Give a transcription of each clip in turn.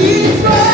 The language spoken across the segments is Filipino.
He's worthy.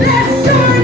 Yes, sir.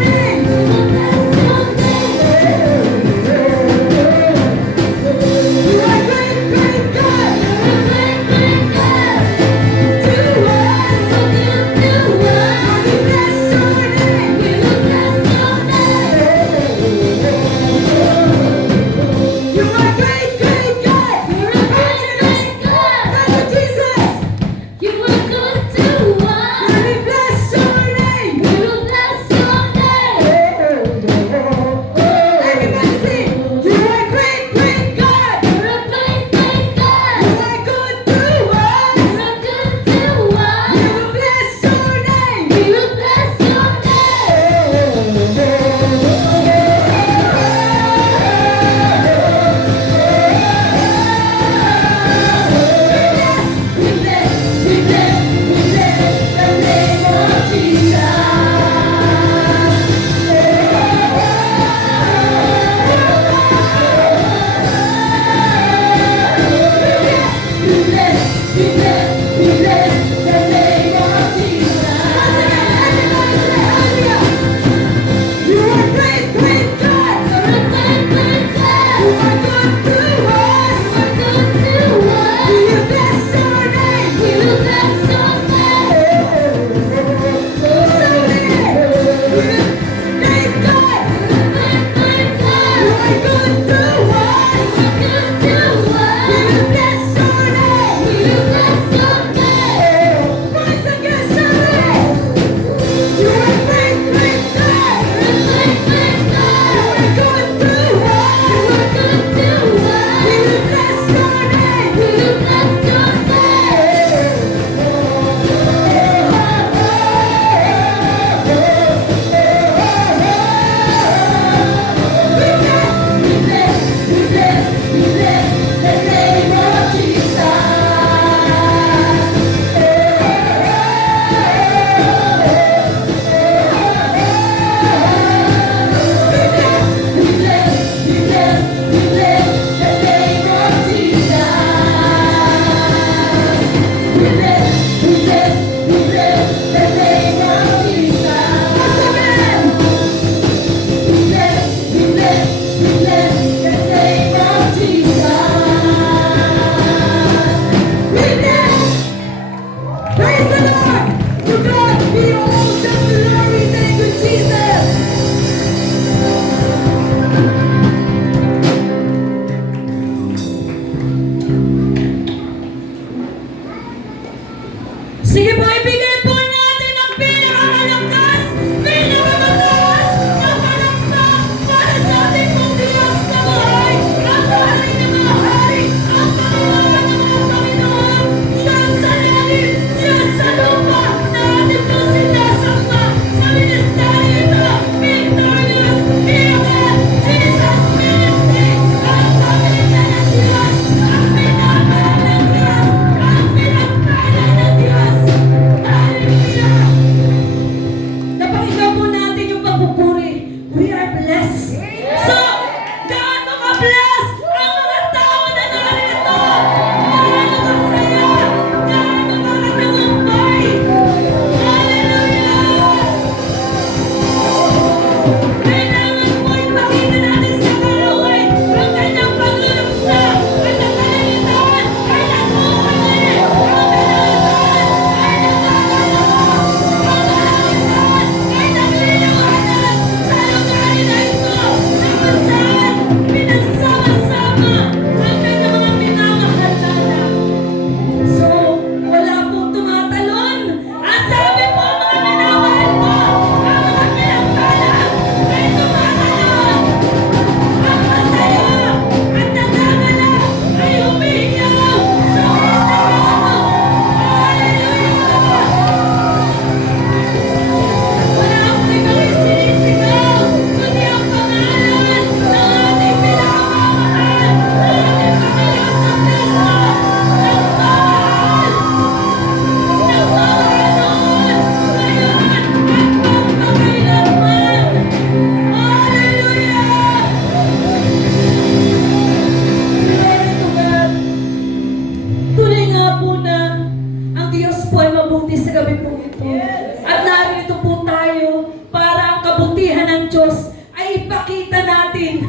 kapangyarihan ng Diyos ay ipakita natin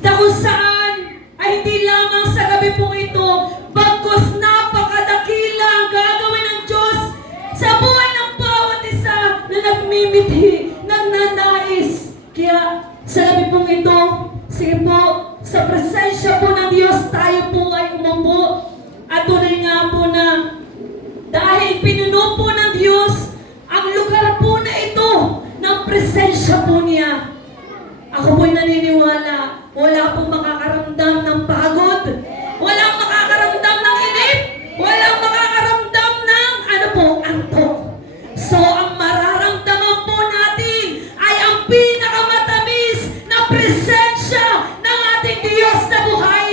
na kung saan ay hindi lamang sa gabi pong ito, bagkus napakadakila ang gagawin ng Diyos sa buhay ng bawat isa na nagmimithi, nagnanais. Kaya sa gabi pong ito, sige po, sa presensya po ng Diyos, tayo po ay umupo. At tunay nga po na dahil pinuno po ng Diyos ang lugar po na ito ng presensya po niya. Ako po'y naniniwala, wala pong makakaramdam ng pagod, walang makakaramdam ng inip, walang makakaramdam ng antok. So, ang mararamdaman po natin ay ang pinakamatamis na presensya ng ating Diyos na buhay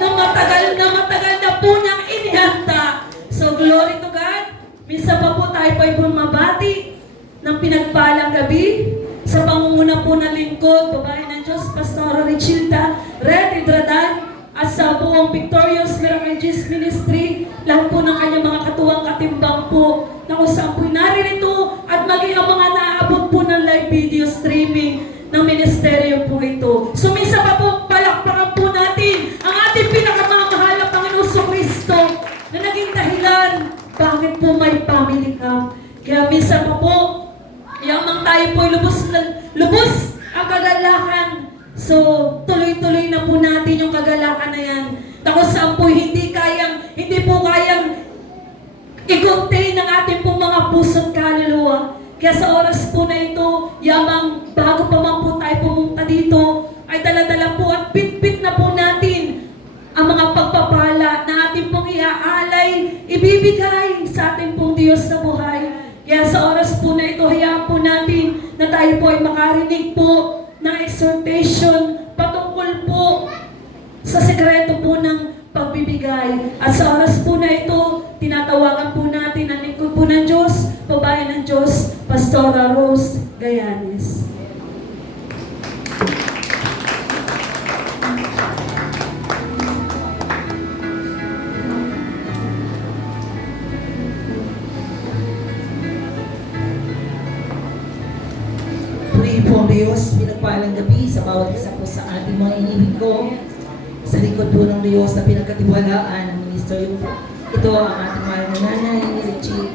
na matagal na po niyang inihanda. So, glory to God. Minsan pa po tayo po'y bumabati ng pinagpalang gabi sa pangunguna po ng lingkod, babae ng Diyos, Pastora Richilda Red Hidradan, at sa buong Victorious Miracle Jesus Ministry, lahat po ng kanyang mga katuwang katimbang po, na kung saan po'y naririto, at maging ang mga naabot po ng live video streaming ng ministeryo po ito. So minsan pa po, palakpakan po natin ang ating pinakamamahal na Panginoong Kristo na naging dahilan bakit po may family camp. Kaya minsan pa po, yamang tayo po lubos ang kagalakan. So, tuloy-tuloy na po natin yung kagalakan na yan. Tapos saan po hindi po kayang i-contain ng ating pong mga puso't kaluluwa. Kaya sa oras po na ito, yamang bago pa man po tayo pumunta dito, ay dala-dala po at bit-bit na po natin ang mga pagpapala na ating pong iaalay, ibibigay sa ating pong Diyos na buhay. Kaya sa oras po na ito, hayaan po natin na tayo po ay makarinig po ng exhortation patungkol po sa sekreto po ng pagbibigay. At sa oras po na ito, tinatawagan po natin ang lingkod po ng Diyos, babae ng Diyos, Pastora Rose Gayanes. Purihin po ang Diyos, pinagpalang gabi sa bawat isa po sa ating mga inibig ko. Sa likod po ng Diyos na pinagkatiwalaan ng ministeryo po. Ito ang ating mahal na nanay, Richie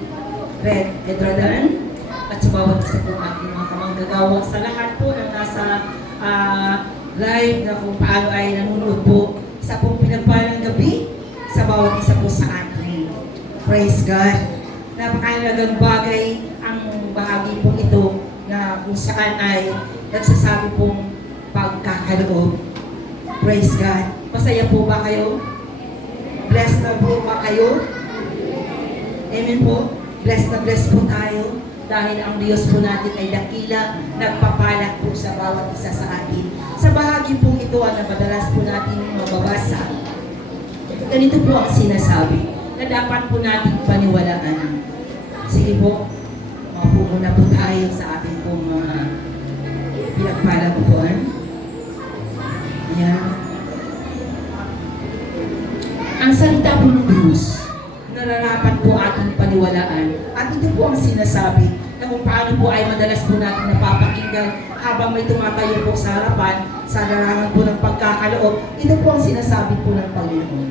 Red Hidradan. At sa bawat isa po ating mga kamanggagawa sa lahat po na nasa live na kung paano ay nanonood po sa pong pinagpalang gabi sa bawat isa po sa ating. Praise God. Napakalagang bagay ang bahagi po ito na kung saan ay nagsasabi pong pagkakaloob. Praise God. Masaya po ba kayo? Blessed na po ba kayo? Amen po. Blessed na blessed po tayo dahil ang Diyos po natin ay dakila, nagpapalat po sa bawat isa sa atin. Sa bahagi po ito ang madalas po natin mababasa. Ganito po ang sinasabi na dapat po natin paniwalaan. Sige po, mapo muna po tayo sa ating pong mga pinagpalaguan. Ayan. Ang salita po ng Diyos, nararapat po ating paniwalaan. At ito po ang sinasabi na kung paano po ay madalas po natin napapakinggan habang may tumatayo po sa harapan, sa larangan po ng pagkakaloob. Ito po ang sinasabi po ng Panginoon.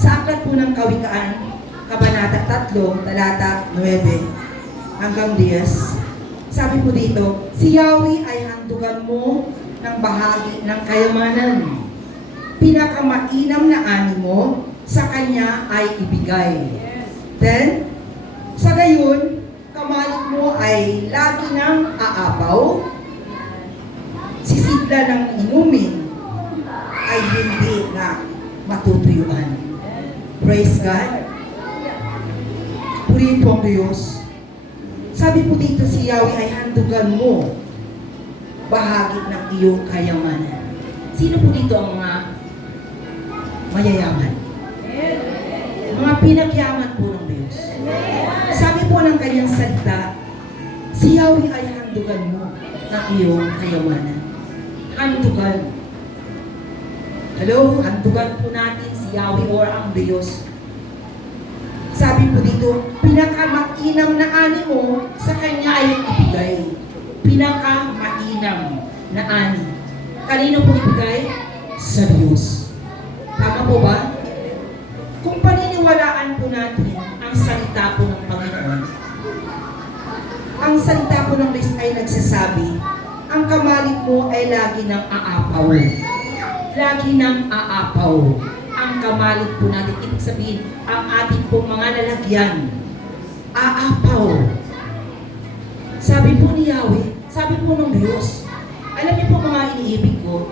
Sa aklat po ng Kawikaan, Kabanata 3, talata 9 hanggang 10, sabi po dito, si Yahweh ay handugan mo ng bahagi ng kayamanan. Pinakamainam na ani mo, sa Kanya ay ibigay. Then, sa gayon, kamalit mo ay lagi ng aapaw, sisigla ng inumin, ay hindi na matutuyuan. Praise God. Purihin po ang Diyos. Sabi po dito si Yahweh ay handugan mo bahagi ng iyong kayamanan. Sino po dito ang mga mayayaman? Mga pinagyaman po ng Diyos. Sabi po ng kanyang salita, si Yahweh ay handugan mo ng iyong kayamanan. Handugan. Hello? Handugan po natin si Yahweh or ang Diyos. Sabi po dito, pinakamakinam na ani mo, sa Kanya ay ibigay. pinakamainam na ani. Kanino po ibigay? Sa Diyos. Tama po ba? Kung paniniwalaan po natin ang salita po ng Panginoon, ang salita po ng Diyos ay nagsasabi, ang kamalit mo ay lagi ng aapaw. Lagi ng aapaw. Ang kamalit po natin, ibig sabihin, ang ating pong mga lalagyan, aapaw. Sabi po ni Yahweh, sabi po ng Diyos, alam niyo po mga iniibig ko,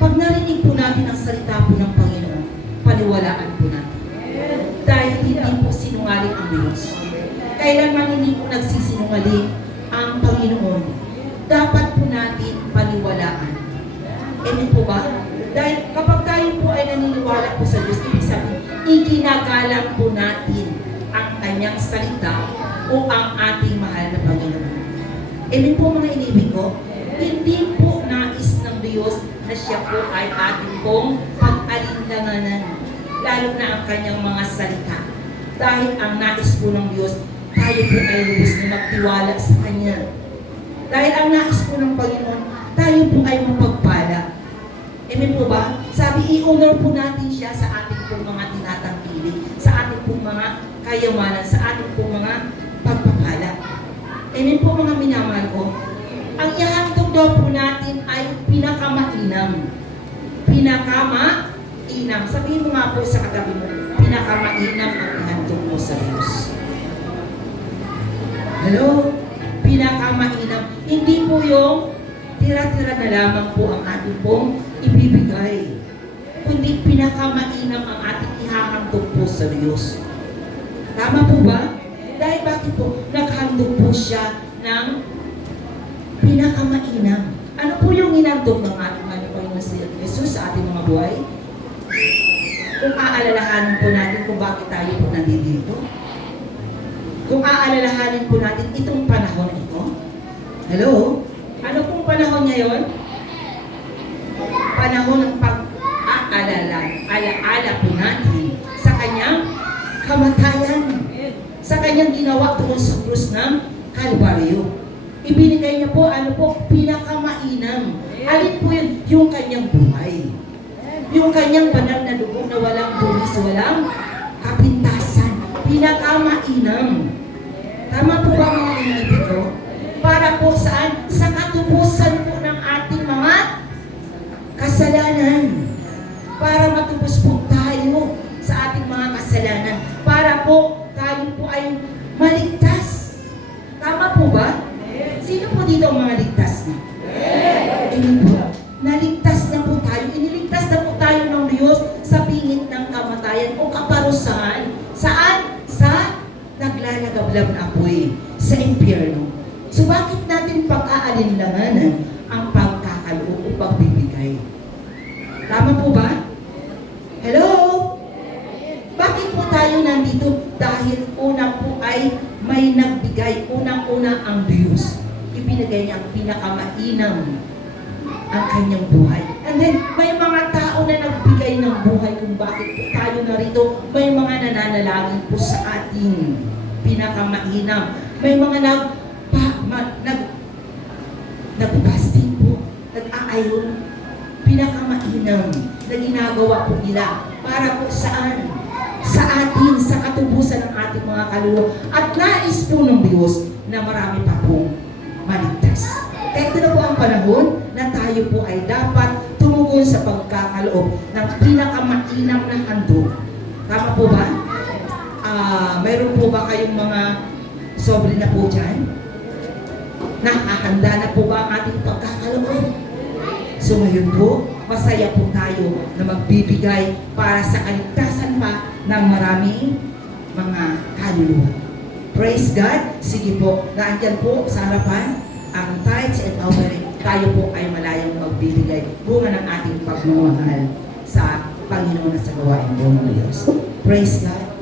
pag narinig po natin ang salita po ng Panginoon, paniwalaan po natin. Dahil hindi po sinungaling ang Diyos. Kailanman hindi po nagsisinungaling ang Panginoon. Dapat po natin paniwalaan. Amen po ba? Dahil kapag tayo po ay naniniwala po sa Diyos, ibig sabihin, iginagalang po natin ang kanyang salita o ang ating mahal na Panginoon. Amen po mga inibig ko, hindi po nais ng Diyos na siya po ay ating pong pag-alinlanganan, lalo na ang kanyang mga salita. Dahil ang nais po ng Diyos, tayo po ay lubos na magtiwala sa Kanya. Dahil ang nais po ng Panginoon, tayo po ay mapagpala. Amen po ba? Sabi, i-honor po natin siya sa ating pong mga tinatangkilik, sa ating pong mga kayamanan, sa ating pong mga pagpapala. Amen po mga minamahal ko. Ang ihandog daw po natin ay pinakamainam. Pinakamainam. Sabihin mo nga po sa katabi mo, pinakamainam ang ihandog mo sa Diyos. Hello? Pinakamainam. Hindi po yung tira-tira na lamang po ang ating pong ibibigay. Kundi pinakamainam ang ating ihahandog po sa Diyos. Tama po ba? Dahil bakit po? Naghandog po siya ng pinakamainam. Ano po yung inandog ng ating Panginoon si Jesus sa ating mga buhay? Kung aalalahanin po natin kung bakit tayo po nandito. Kung aalalahanin po natin itong panahon na ito. Hello? Ano pong panahon niya yun? Panahon ng pag-aalaala po natin sa kanyang kamatayan. Sa kanyang ginawa doon sa krus ng Kalbaryo. Ibinigay niya po, ano po, pinakamainam. Alin po yun? Yung kanyang buhay. Yung kanyang banal na dugo na walang dumis, walang kapintasan. Pinakamainam. Tama po ba mga inibig ko? Para po saan? Sa katubusan po ng ating mga kasalanan. Para matubos po tayo sa ating mga kasalanan. Para po tayo po ay maligtas. Tama po ba? Sino po dito ang mga ligtas na? Hindi po. Naligtas na po tayo. Iniligtas na po tayo ng Diyos sa pingit ng kamatayan o kaparusahan. Saan? Sa naglalagablab na apoy. Sa impyerno. So bakit natin pag-aalinlanganan ang pagkakaloob o pagbibigay? Tama po ba? Hello? Bakit po tayo nandito? Dahil una po ay may nagbigay. Unang-una ang Diyos. Ibinigay niya ang pinakamainam ang kanyang buhay. And then, may mga tao na nagbigay ng buhay kung bakit po tayo narito. May mga nananalangin po sa atin. Pinakamainam. May mga nag-fasting po. Nag-aayon. Pinakamainam na ginagawa po nila. Para po saan? Sa atin, sa katubusan ng ating mga kaluluwa. At nais po ng Diyos na marami pa pong maligtas. Kaya ito na po ang panahon na tayo po ay dapat tumugon sa pagkakaloob ng pinakamainam na handog. Tama po ba? Mayroon po ba kayong mga sobre na po dyan? Nakahanda na po ba ang ating pagkakaloob? So ngayon po, masaya po tayo na magbibigay para sa kaligtasan pa ng maraming mga kaluluwa. Praise God. Sige po, naandyan po sa harapan ang tithes and offering. Tayo po ay malayang magbibigay bunga ng ating pagmamahal sa Panginoon at sa gawain po ng Diyos. Praise God.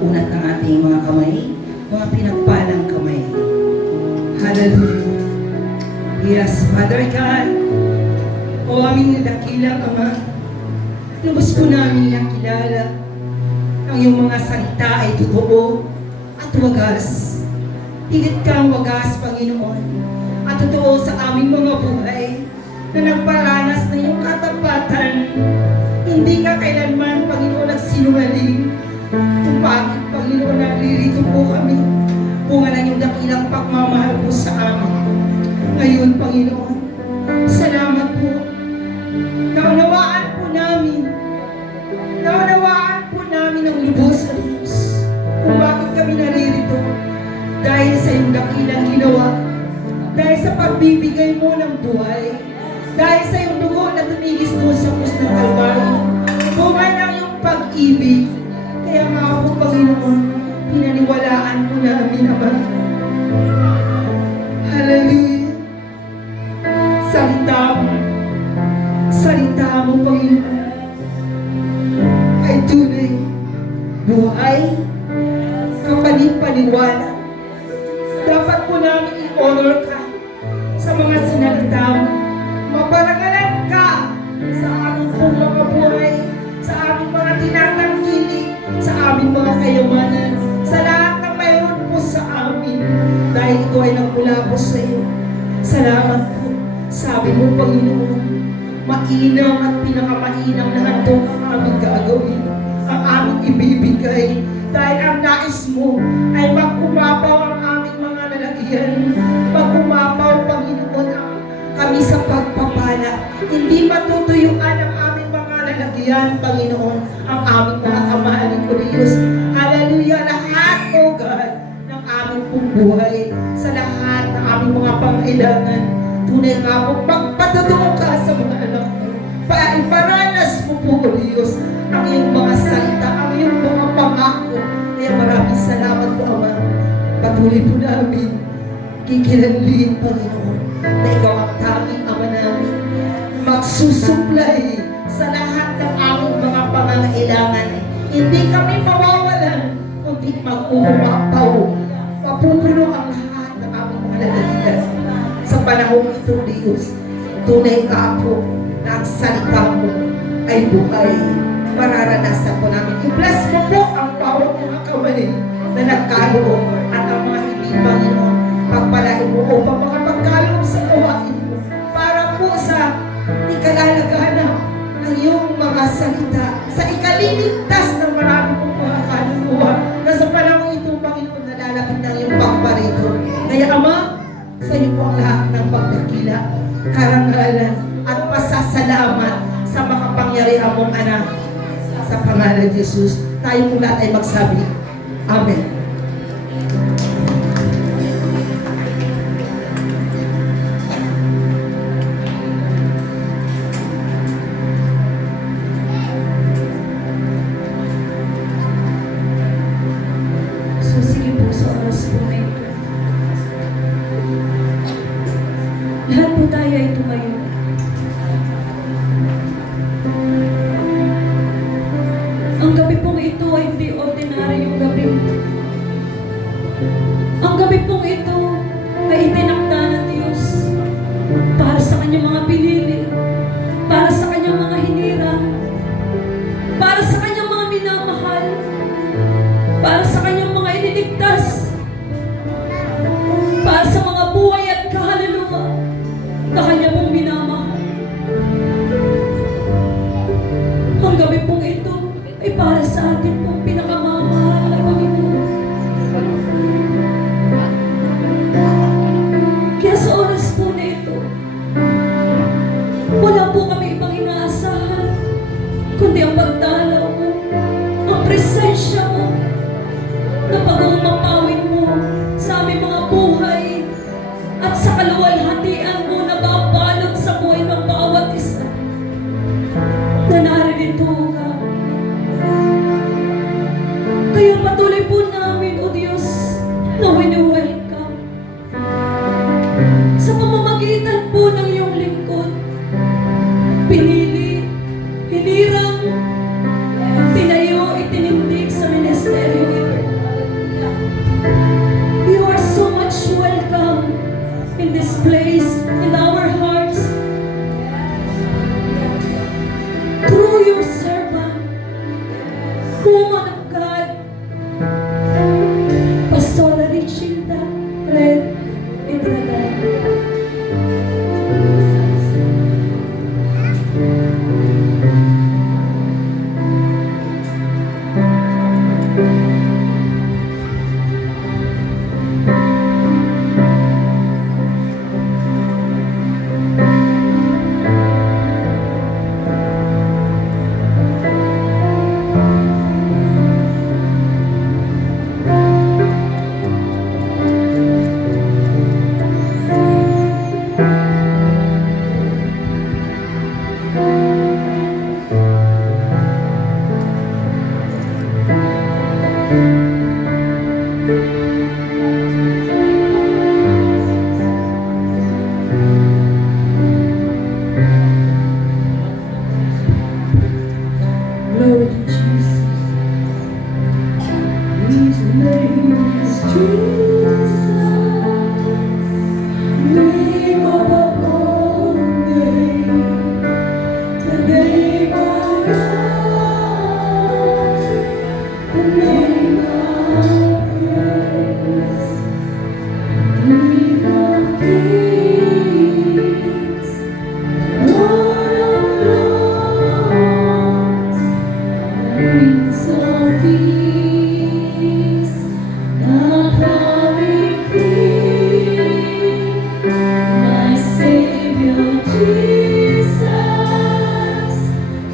unat ng ating mga kamay, mga pinagpalang kamay. Hallelujah. Yes, Father God, o aming dakilang Ama, lubos po namin nakilala ang iyong mga salita ay totoo at wagas. Higit kang wagas, Panginoon, at totoo sa aming mga buhay na nagparanas na iyong katapatan. Hindi ka kailanman, Panginoon, nagsinungaling. Kung bakit, Panginoon, naririto po kami. Bunga ng iyong dakilang pagmamahal po sa amin. Ngayon, Panginoon, salamat po. Naunawaan po namin ang lubos sa Diyos kung bakit kami naririto. Dahil sa iyong dakilang ginawa, dahil sa pagbibigay mo ng buhay, dahil sa iyong dugo na tumigis doon sa krus ng Kalbaryo, bunga ng iyong pag-ibig. Kaya nga po, Panginoon, pinaniwalaan po namin, Ama. Hallelujah. Salita mo, Panginoon, ay tunay, buhay, kapalit-paniwala. Dapat po namin i-honor ka sa mga sinalita mo. Maparangalan ka sa aming pong mga buhay, sa aming mga tinatangkilik, sa aming mga kayamanan, sa lahat ng mayroon po sa amin. Dahil ito ay nagmula po sa iyo. Salamat po. Sabi mo, Panginoon, mainam at pinakamainam na handog ang aming gagawin, ang aming ibibigay. Dahil ang nais mo ay magkumapaw ang aming mga lalagyan. Magkumapaw, Panginoon, kami sa pagpapala. Hindi matutuyuan ang aming mga lalagyan, Panginoon, ang aming mga kamahaling ko Diyos. Hallelujah! Lahat, O God, ng aming pong buhay, sa lahat ng aming mga pangailangan. Tunay nga po, magpatutungo ka sa mga anak mo. Iparanas mo po, O Diyos, ang iyong mga salita, ang iyong mga pangako. Kaya maraming salamat po, Ama. Patuloy po namin kikilanlin, Panginoon, na ikaw ang tanging Ama namin. Magsusuplay sa lahat ng aming mga pangangailangan. Hindi kami mawawalan, kundi mag-uumapaw. Mapupuno ang lahat ng aming mga lalagyan. Sa panahon ito, Diyos, tunay ka po na ang salita mo ay buhay. Mararanasan po namin. I-bless mo po ang bawat mga kamay na nagkaloob at ang mga hindi, Panginoon, pagpalain mo upang makapagkaloob sa gawain mo para po sa ikalalagana ng iyong mga salita, sa ikaliligtas ng marami pong mga kaluluwa na sa panahon ito, Panginoon, nalalapit ng iyong pagparito. Kaya, Ama, sa iyo po ang lahat ng pagdakila, karangalan at pasasalamat sa makapangyarihan mong anak. Sa pangalan ni Jesus, tayo po lahat ay magsabi, Amen. So sige po sa oras po na ito. Lahat po tayo ay tumayo. Ang gabi pong ito ay hindi ordinaryong gabi. Ang gabi pong ito ay itinakda ng Diyos para sa kanyang mga pinili, para sa kanyang mga hinirang, para sa kanyang mga minamahal, para sa kanyang mga iniligtas, para sa mga buhay at kahaluluwa na kanya pong minamahal. Ang gabi pong ito ay para sa atin pong pinakamamahal na Panginoon. Kaya sa oras po na ito, wala po kami ibang inaasahan, kundi ang pagdalaw mo, ang presensya mo, na pag-umapawin mo sa aming mga buhay, at sa kaluwalhatian mo na babalot sa buhay ng bawat isa na naririto ka. Kaya patuloy po namin, O Diyos, na wini-welcome sa pamamagitan po ng iyong lingkod. Pinili, hinirang, tinayo, itinindig sa ministeryo ito.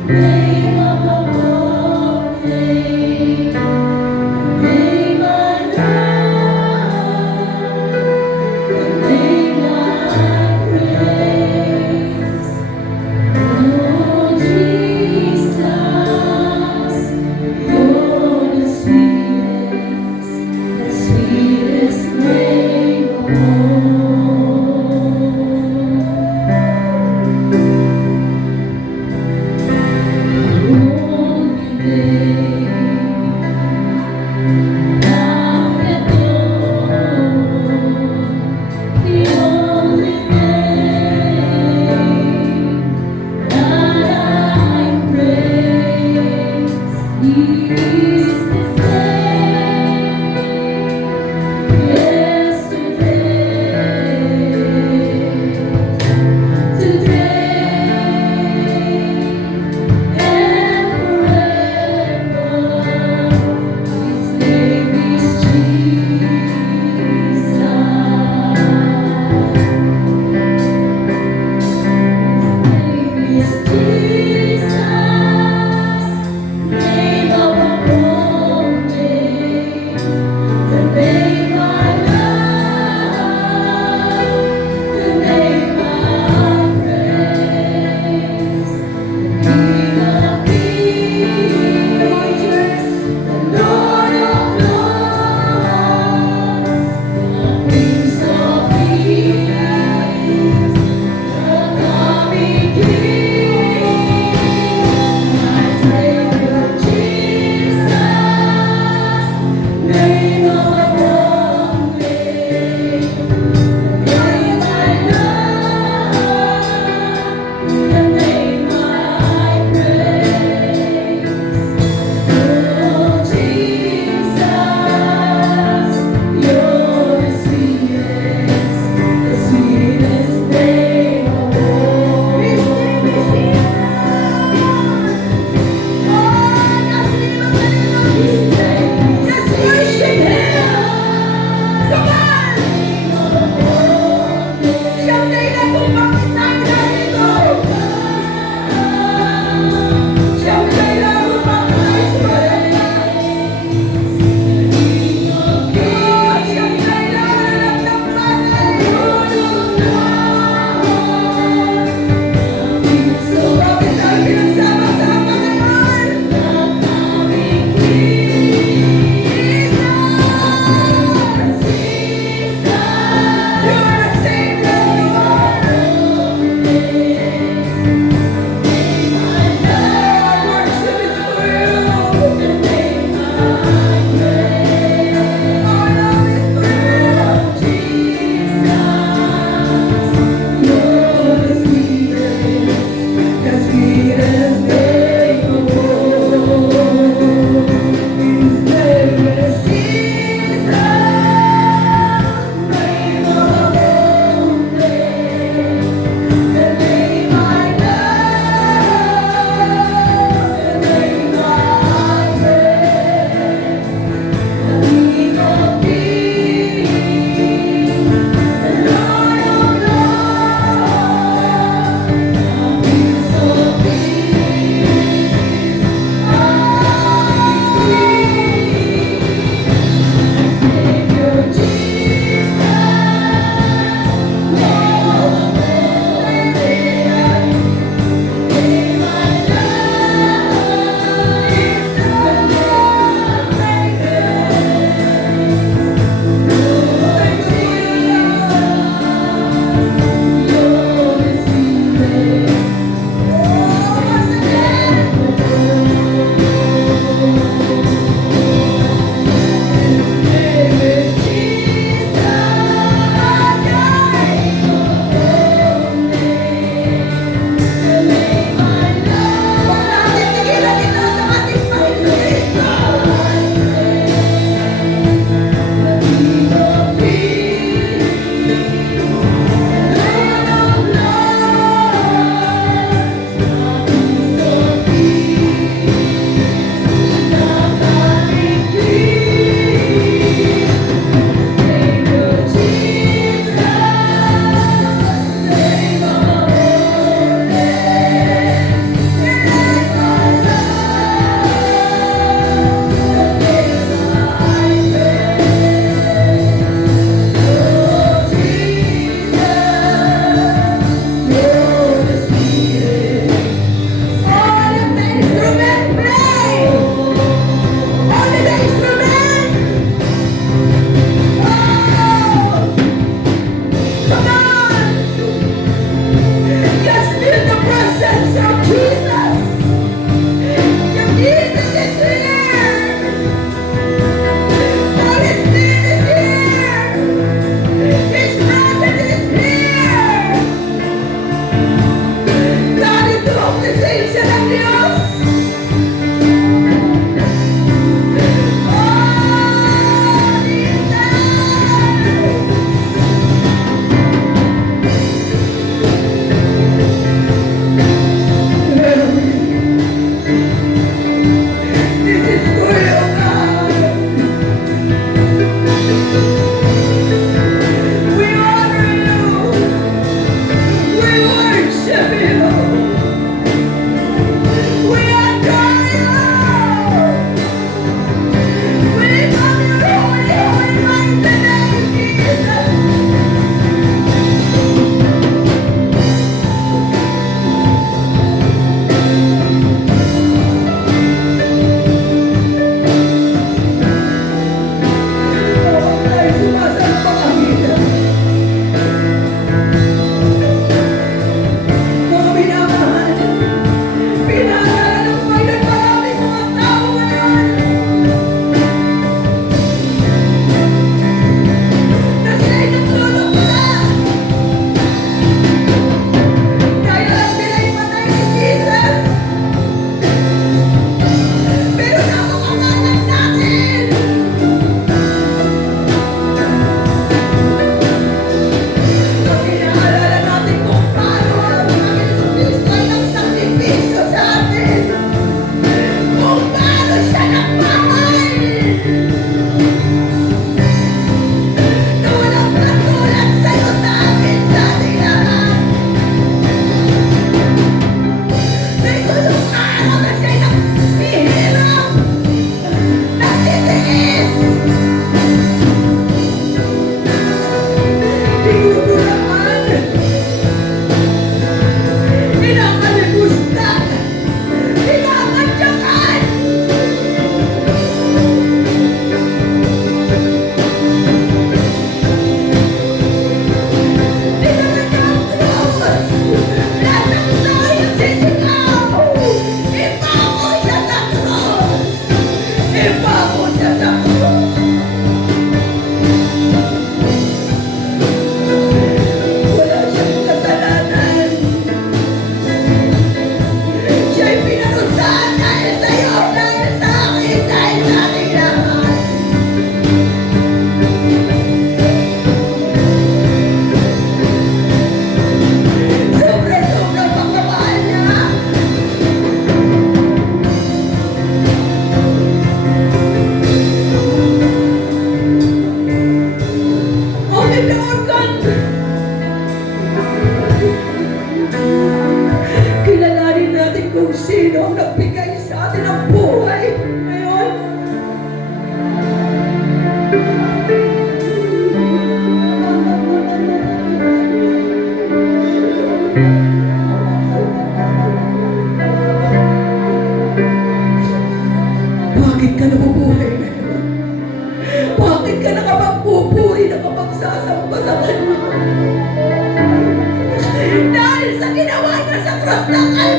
name above name, name I love, the name I praise. Oh Jesus, you're the sweetest name of all.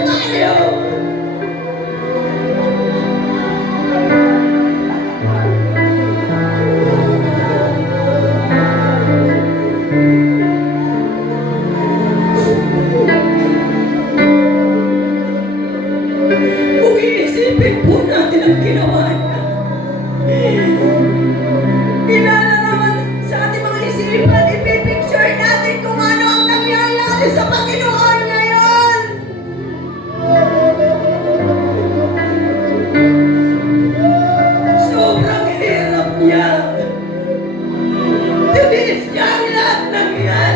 tayo! Kung iisipin po natin ang ginawa niya, kilala naman sa ating mga isipan, ipipicture natin kung ano ang nangyayari sa Panginoon ngayon. Sobrang hirap niya. Tiniis niya ang lahat ng yan.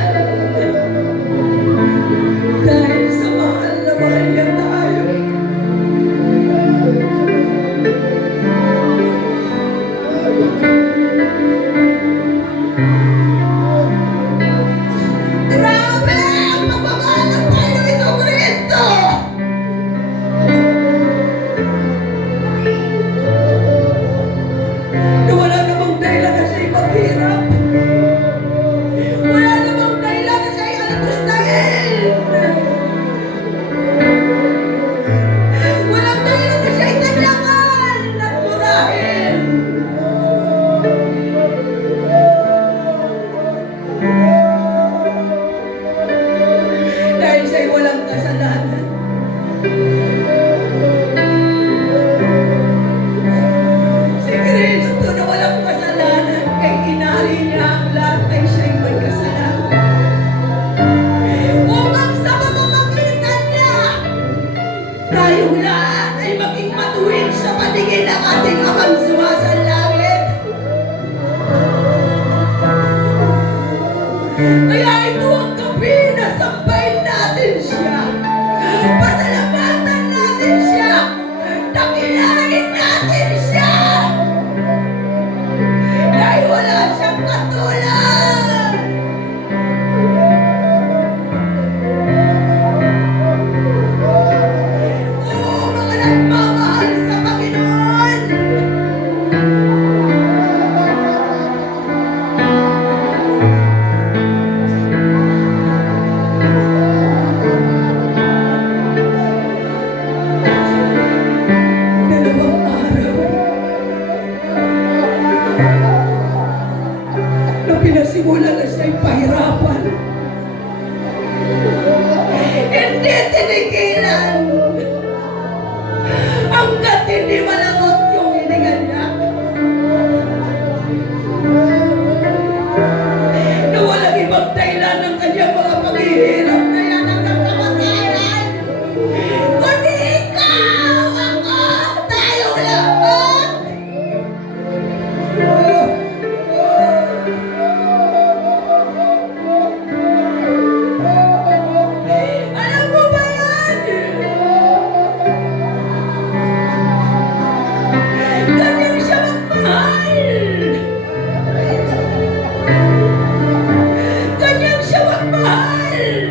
Dahil sa mahal na mahal niya tayo. Grabe! Ang pagmamahal ng tayo ng Jesucristo! Na wala namang dahilan na siya'y maghirap. Wala namang dahilan na siya'y alipustahin. Walang dahilan na siya'y taglakan at murahin. Dahil siya'y walang kasalanan. Si Kristo na walang kasalanan, kay inari niya ang lahat ay siya'y may kasalanan. Upang sa pamamagitan niya, tayong lahat ay maging matuwid sa patingin ng ating Amang sumasalangit. Kaya ito ang gabi na sambahin natin siya. Pasalamatan natin siya. Dakilain natin siya. Dahil wala siyang katulad. Oo, mga nagmamahal sa Panginoon. Dalawang araw na pinasimula na siya'y pahirapan. Hindi tinigilan hanggat hindi malagot yung hininga niya. Na walang ibang dahilan ng kanyang mga paghihirap na yan hanggang kamatayan. Kundi ikaw, ako, tayong lahat. Alam mo ba yan? Ganyan siya magmahal. Ganyan siya magmahal.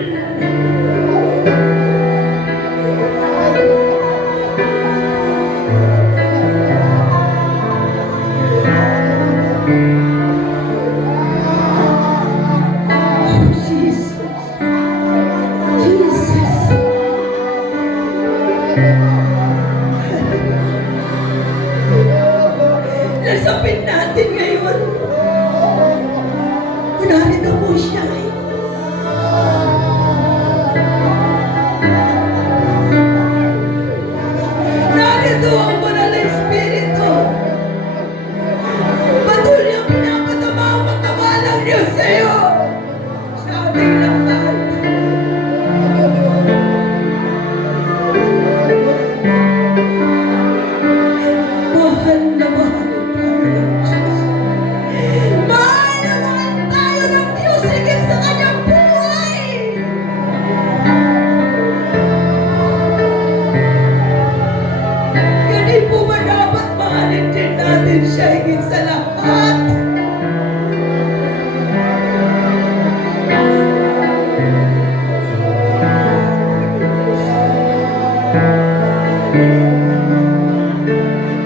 Oh, Jesus. Jesus. Lasapin natin ngayon. Narito po siya ngayon. Narito ang banal na Espiritu. Patuloy ang pinapatama ang pagmamahal ng Diyos sa iyo. Sa ating lahat. Mahal na mahal tayo ng Diyos. Mahal na mahal tayo ng Diyos higit sa kanyang buhay. Hindi po ba dapat mahalin din natin siya higit sa lahat?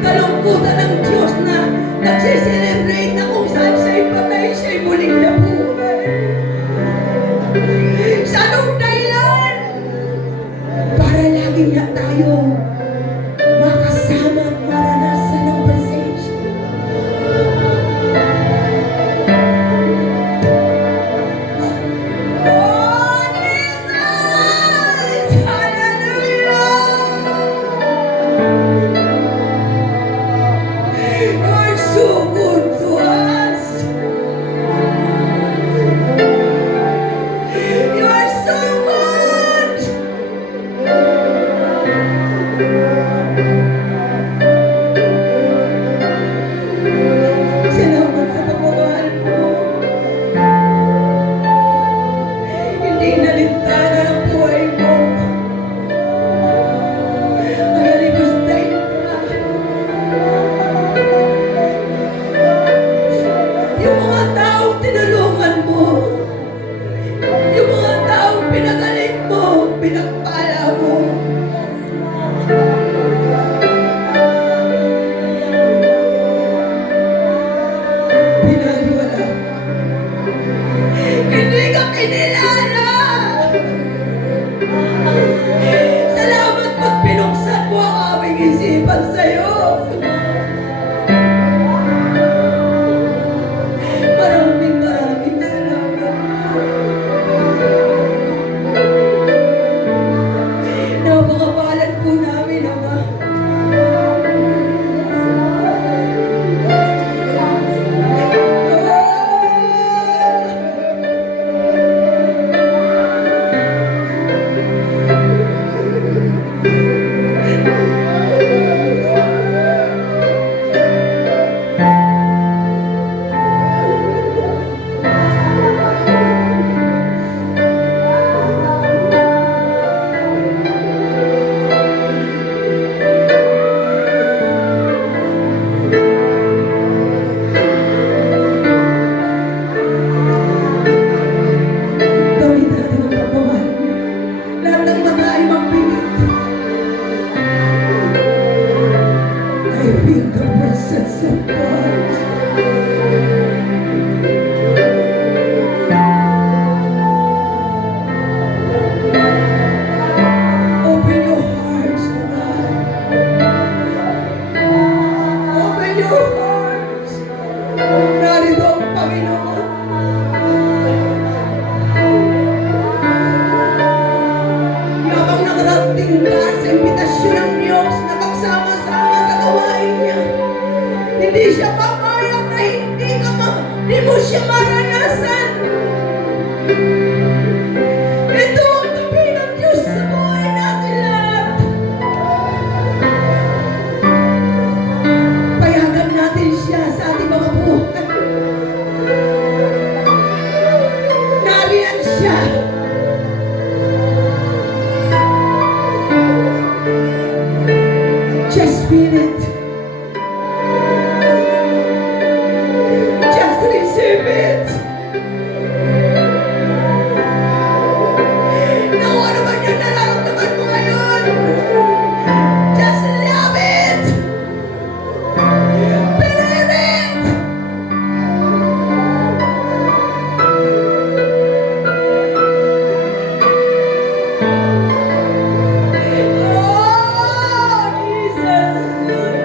Kalungkutan ng Diyos na nagsiselebrate na kung saan siya'y patay, siya'y muling nabuhay. Sa anong dahilan? Para lagi niya tayo makasama at maranasan ng presensya. Oh, Jesus! Hallelujah! You're so good to us. You are so good. Salamat sa pagmamahal mo. Hindi nalintana ang buhay mo. Naligustain ka. Yung mga taong tinulungan mo, yung mga taong pinagaling mo, pinagpala mo. Pinaniwala. Hindi ka kinilala. Salamat pag pinuksan mo ang aming isipan sa'yo. Maraming salamat. Napakabalan po namin, Ama. Gawin natin ang pagmamahal. Lahat ng mata ay magpilit. I feel the presence of God. Open your hearts to God. Open your hearts. Narito ang Panginoon. Habang nakarating ka sa imbitasyon ng Diyos na magsama-sama sa gawain niya, hindi siya papayag na hindi mo siya maranasan. Ito ang tabi ng Diyos sa buhay natin lahat. Payagan natin siya sa ating mga buhay. Nariyan siya. Just feel it. Just receive it. Kung ano man yung nararamdaman mo ngayon, just love it. Believe it. Oh, Jesus.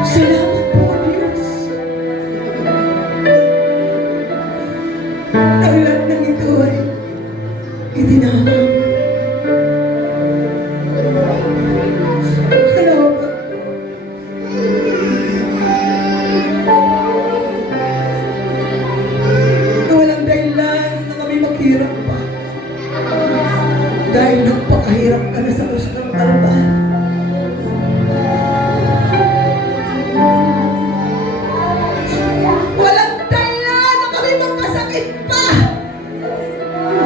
Salamat po, Diyos. Ang lahat ng ito ay itinamang. Salamat po. Na walang dahilan na kami maghirap pa. Dahil nagpakahirap ka na sa krus ng Kalbaryo. Walang dahilan na kami magkasakit pa.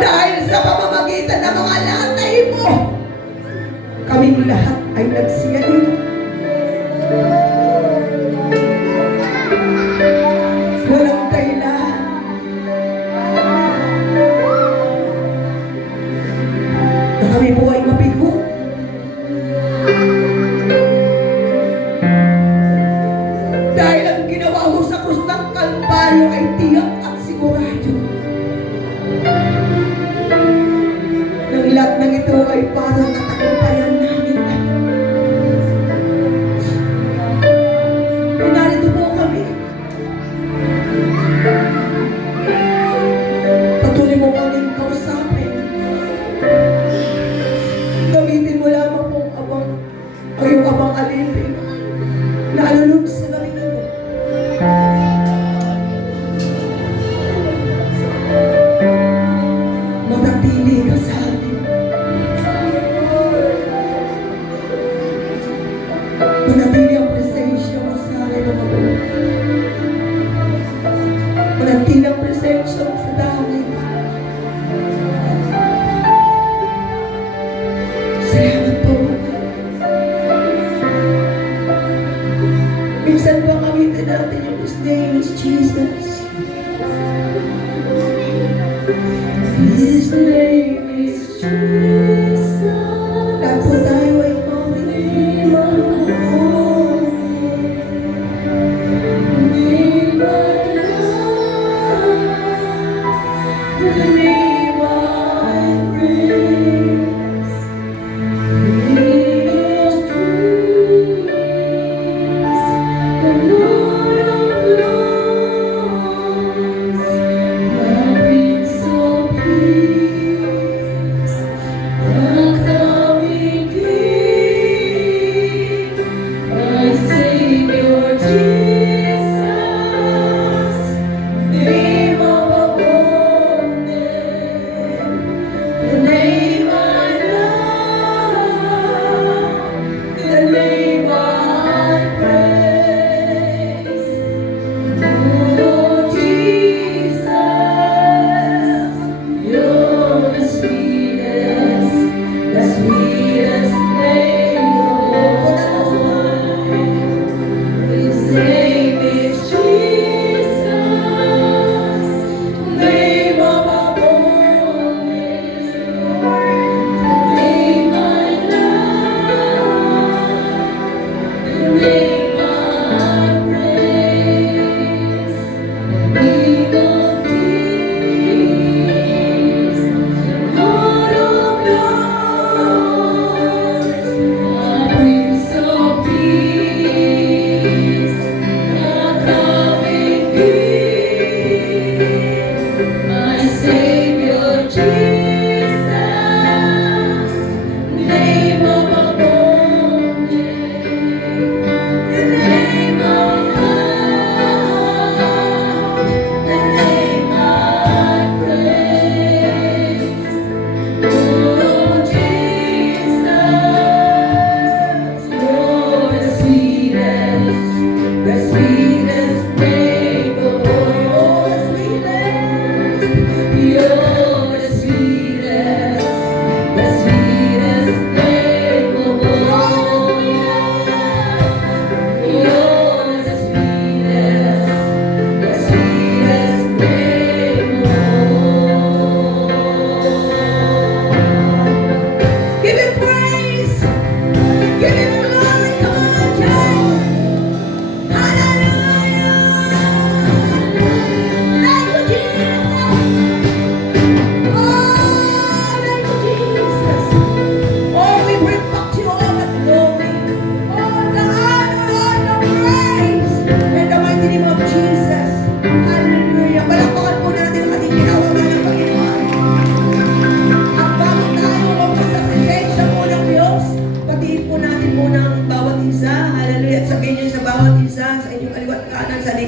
Dahil sa pamamagitan ng mga latay mo, kaming lahat ay nagsiyanin. Walang dahilan na kami po ay mabigo. Dahil ang ginawa mo sa krus ng Kalbaryo ay tiyak at sigurado. Nang lahat ng ito ay parang katagumpayan namin. Narito po kami. Patuloy mo kaming kausapin. Gamitin mo lamang pong abang o yung abang alipin na alulog sa galing ito. Manatili ka sa amin. Manatili ang presensya mo sa amin, mga po. Manatili ang presensya mo sa dami. Salamat po. Minsan ba gamitin natin yung His name is Jesus? His name is Jesus. Lahat po tayo ay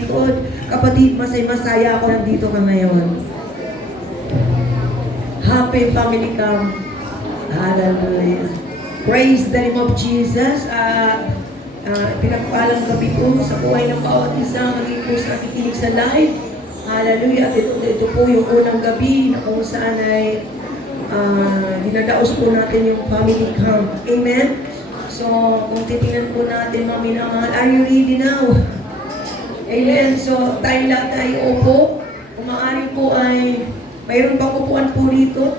likod. Kapatid, masaya ako nandito ka ngayon. Happy family camp. Hallelujah. Praise the name of Jesus. Pinagpalang gabi po sa buhay ng bawat isa. Maging po sa nakikinig sa live. Hallelujah. Ito po yung unang gabi na kung saan ay dinadaos po natin yung family camp. Amen? So, kung titingnan po natin, mga minamahal, are you ready now? Amen? So, tayo lahat ay upo. Kung maaari po ay, mayroon pang upuan po dito.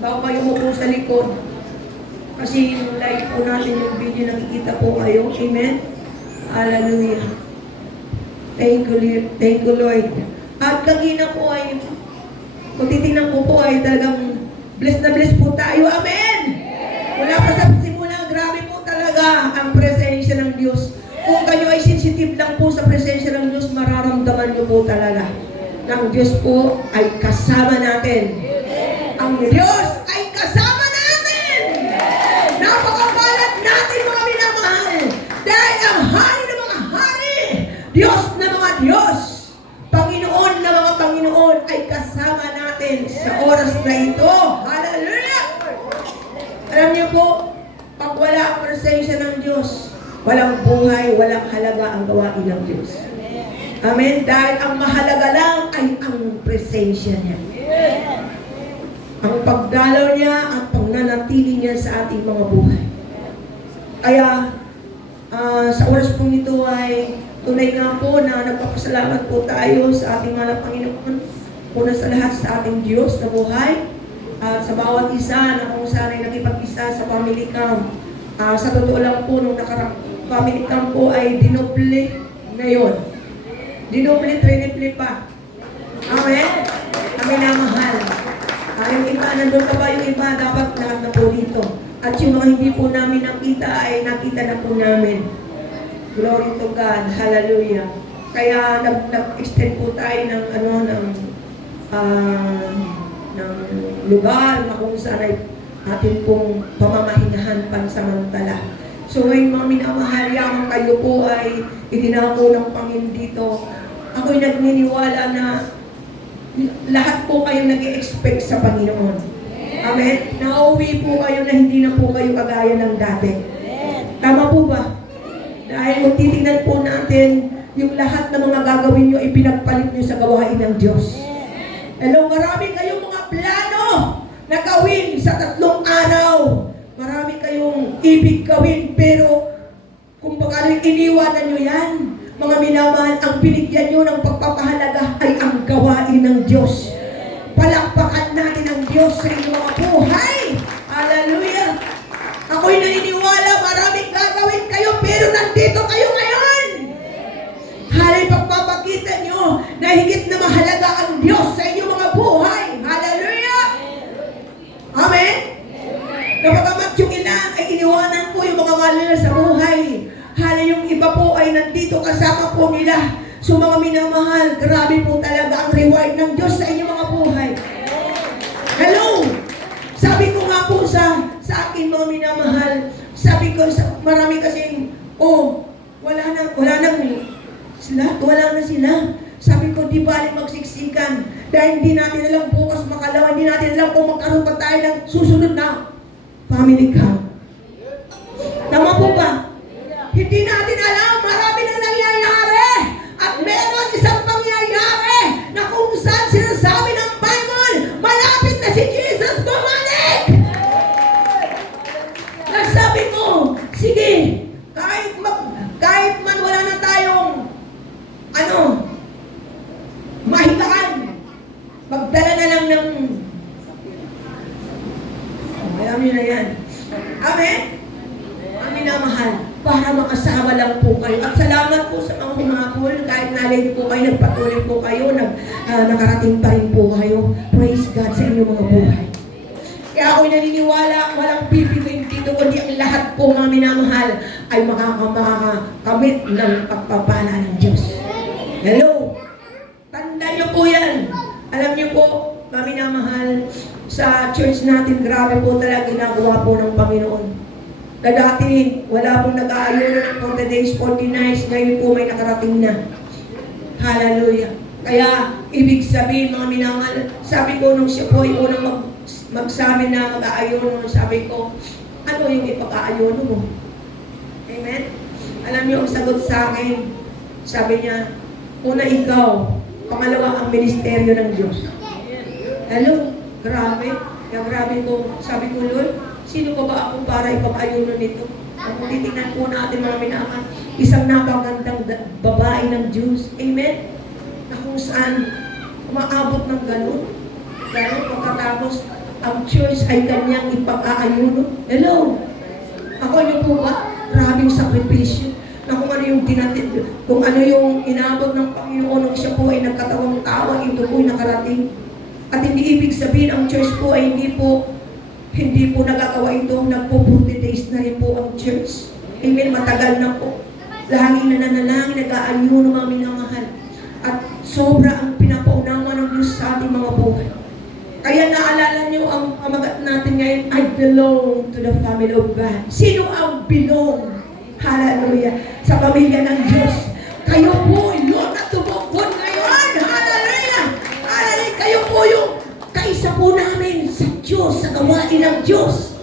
Bago kayo umupo sa likod. Kasi yung live po natin, yung video, nakikita po kayo. Amen? Hallelujah. Thank you, Lord. At kanina po ay, kung titingnan ko po ay talagang blessed na blessed po tayo. Amen! Wala pa sa simula, grabe po talaga ang presensya ng Diyos. Kung kayo ay sensitive lang po sa presensya ng Diyos, mararamdaman niyo po talaga ng Diyos po ay kasama natin. Ang Diyos ay kasama natin! Napakabalat natin, mga minamahal! Dahil ang hari ng mga hari, Diyos na mga Diyos, Panginoon na mga Panginoon ay kasama natin sa oras na ito. Hallelujah! Alam niyo po, pag wala ang presensya ng Diyos, walang buhay, walang halaga ang gawain ng Diyos. Amen? Dahil ang mahalaga lang ay ang presensya niya. Ang pagdalaw niya, ang pagnanatili niya sa ating mga buhay. Kaya, sa oras pong ito ay tunay nga po na nagpapasalamat po tayo sa ating mga Panginoon. Una sa lahat sa ating Diyos na buhay. Sa bawat isa na kung saan ay nakipag-isa sa family camp. Sa totoo lang po, nung family camp po ay dinoble ngayon. Dinoble, triniple pa. Amen? Amen na mahal. Yung iba, nandun pa ba yung iba, dapat lahat na po dito. At yung mga hindi po namin nakita ay nakita na po namin. Glory to God. Hallelujah. Kaya nag-extend po tayo ng lugar na kung saan ay atin pong pamamahingahan pansamantala. So ngayon mga minamahal, yaman kayo po ay itinako ng Panginoon dito. Ako'y nagniniwala na lahat po kayo nag-i-expect sa Panginoon. Amen? Nauwi po kayo na hindi na po kayo kagaya ng dati. Tama po ba? Dahil kung titignan po natin, yung lahat ng mga gagawin nyo, ipinagpalit nyo sa gawain ng Diyos. Hello, marami kayong mga plano na gawin sa 3 araw. Marami kayong ibig gawin, pero kung paano iniwanan nyo yan, mga minamahal, ang binigyan nyo ng pagpapahalaga ay ang gawain ng Diyos. Palakpakan natin ang Diyos sa inyong mga buhay. Hallelujah! Ako'y naniniwala, maraming gagawin kayo, pero nandito kayo ngayon. Halay, pagpapakita nyo na higit na mahalaga ang Diyos sa inyong mga buhay. Hallelujah! Amen? Kapagamat yung ina ay iniwanan po yung mga mahal nila sa buhay. Halay, yung iba po ay nandito kasama po nila. So mga minamahal, grabe po talaga ang reward ng Diyos sa inyong mga buhay. Hello! Sabi ko nga po sa akin mga minamahal, sabi ko, marami kasing, wala na sila. Sabi ko, di bali magsiksikan. Dahil hindi natin alam bukas makalawa, hindi natin alam kung magkaroon pa tayo ng susunod na family camp. Tama po ba? Hindi natin alam, marami na nangyayari. At meron isang pangyayari na kung saan sinasabi ng Bible, malapit na si Jesus bumalik. Nasabi ko, sige, kahit man wala na tayong mahigaan, magdala na lang ng alam niyo na yan. Amen? Ang minamahal, para makasama lang po kayo. At salamat po sa mga humapol, kahit nalate po kayo, nagpatuloy po kayo, nakarating pa rin po kayo. Praise God sa inyong mga buhay. Kaya ako'y naniniwala, walang pipigin dito, kundi ang lahat po mga minamahal ay makakamit ng pagpapala ng Diyos. Hello? Tanda niyo po yan. Alam niyo po, mga minamahal, sa church natin, grabe po talaga ginagawa po ng Panginoon. Na dati, wala pong nag-aayuno ng 40 days, 40 nights, ngayon po may nakarating na. Hallelujah. Kaya, ibig sabihin mga minamahal, sabi ko nung siya po ay unang magsabi na mag-aayono, sabi ko, ano yung ipag-aayono mo? Amen? Alam niyo ang sagot sa akin, sabi niya, una ikaw, pangalawa ang ministeryo ng Diyos. Hello? Grabe. Kaya grabe ko, sabi ko, Lord, sino pa ba ako para ipag-ayuno nito? Kung titignan po natin mga minamahal, isang napagandang babae ng Diyos. Amen? Na kung saan umaabot ng ganun. Pero pagkatapos, ang church ay kanyang ipag-aayuno. Hello? Ako niyo po ba? Maraming sakripisyo. Na kung ano yung kung ano yung inabot ng Panginoon nung siya po ay nagkatawang tao, ito po ay nakarating. At hindi ibig sabihin ang church po ay hindi po nagagawa ito. Nagpo-40 days na rin po ang church. Amen? Matagal na po. Laging nananalangin, nag-aayuno mga minamahal. At sobra ang pinapaunawa ng Diyos sa ating mga buhay. Kaya naalala niyo ang pamagat natin ngayon, I belong to the family of God. Sino ang belong? Hallelujah. Sa pamilya ng Diyos. Kayo po yun na tumungkod ngayon. Hallelujah. Hallelujah. Kayo po yung kaisa po namin sa Diyos, sa gawain ng Diyos.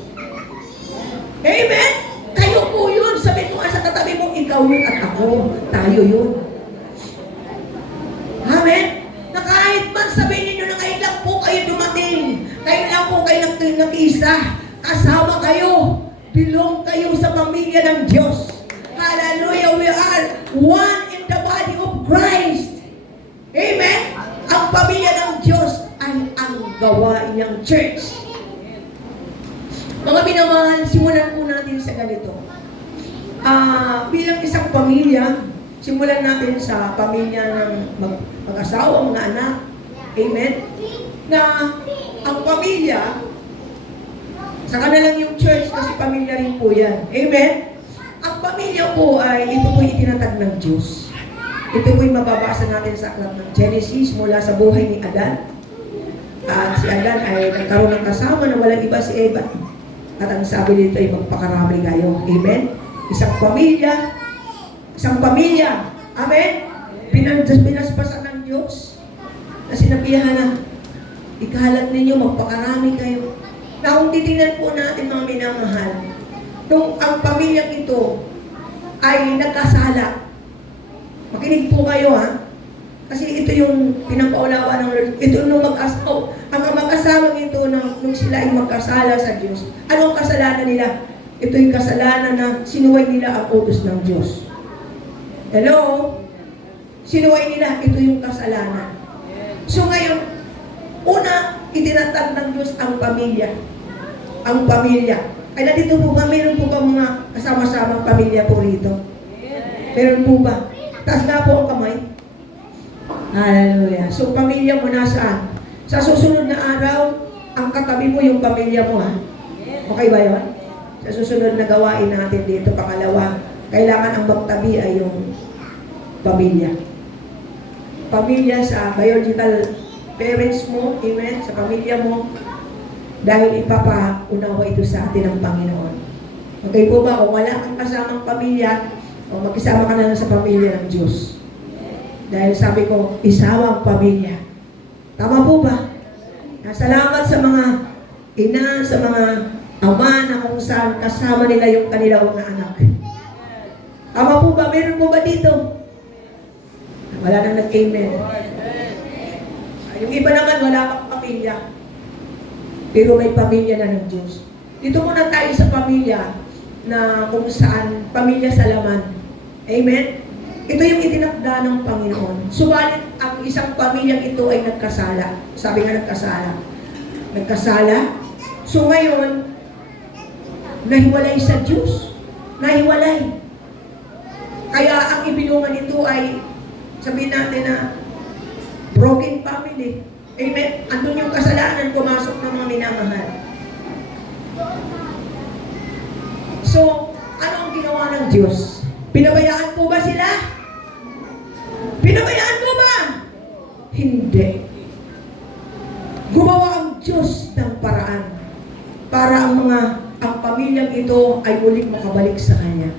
Amen? Kayo po yun. Sabi mo sa katabi mo, ikaw yun at ako. Tayo yun. Amen? Na kahit man sabihin ninyo na ngayon lang po kayo dumating, ngayon lang po kayo nag-isa, kasama kayo, belong kayo sa pamilya ng Diyos. Hallelujah, we are one in the body of Christ. Amen? Ang pamilya ng Diyos ay ang gawain ng church. Mga minamahal, simulan po natin sa ganito. Bilang isang pamilya, simulan natin sa pamilya ng mag-asawa, mga anak. Amen? Na ang pamilya, saka na lang yung church kasi pamilya rin po yan. Amen? Ang pamilya po ay, ito po itinatag ng Diyos. Ito po yung mababasa natin sa aklat ng Genesis mula sa buhay ni Adan. At si Adan ay nagkaroon ng kasama na walang iba si Eva. At ang sabi dito ay magpakarami kayo. Amen? Isang pamilya. Amen? Pinaspasan ng Diyos. Na sinabihan na, ikalat ninyo, magpakarami kayo. Na kung titingnan po natin mga minamahal, nung ang pamilyang ito ay nagkasala. Makinig po kayo ha. Kasi ito yung pinapaulawa ng Lord. Ito nung ang mag-asawang ito nung sila ay magkasala sa Diyos. Anong kasalanan nila? Ito yung kasalanan na sinuway nila ang utos ng Diyos. Hello? Sinuway nila, ito yung kasalanan. So ngayon, una, itinatag ng Diyos ang pamilya. Ang pamilya. Ay nandito po ba, meron po ba mga kasama-samang pamilya po rito? Meron po ba? Taas nga po ang kamay. Hallelujah. So pamilya mo nasaan? Sa susunod na araw, ang katabi mo yung pamilya mo ha? Okay ba yun? Sa susunod na gawain natin dito, pangalawa, kailangan ang magtabi ay yung pamilya. Pamilya sa biological parents mo, amen, sa pamilya mo, dahil ipapaunawa ito sa atin ng Panginoon. Okay po ba? Kung wala kang kasamang pamilya, o magkisama ka na lang sa pamilya ng Diyos. Dahil sabi ko, isawang pamilya. Tama po ba? Salamat sa mga ina, sa mga ama na kung saan kasama nila yung kanilang mga anak. Tama po ba? Meron po ba dito? Wala nang nag-amen. Yung iba naman, wala pang pamilya. Pero may pamilya na ng Diyos. Dito muna tayo sa pamilya na kung saan pamilya sa laman. Amen? Ito yung itinakda ng Panginoon. Subalit, ang isang pamilyang ito ay nagkasala. Sabi nga nagkasala. Nagkasala. So ngayon, nahiwalay sa Diyos. Nahiwalay. Kaya ang ibinungan nito ay, sabihin natin na, broken family. Amen? Andun yung kasalanan, pumasok ng mga minamahal. So, ano ang ginawa ng Diyos? Pinabayaan po ba sila? Pinabayaan po ba? Hindi. Gumawa ang Diyos ng paraan para ang pamilyang ito ay muling makabalik sa Kanya.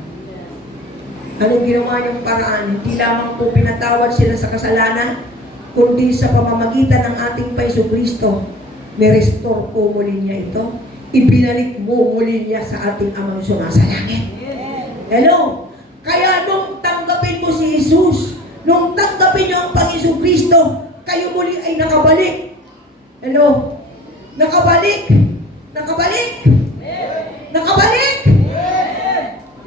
Anong ginawa niyang paraan? Hindi lamang po pinatawad sila sa kasalanan, kundi sa pamamagitan ng ating Paiso Kristo, ni-restore po muli niya ito. Ibinalik mo muli niya sa ating Amang sumasa langit. Hello? Kaya nung tanggapin mo si Jesus, nung tanggapin niyo ang Panginoon Kristo, kayo muli ay nakabalik. Hello? Nakabalik? Nakabalik? Nakabalik?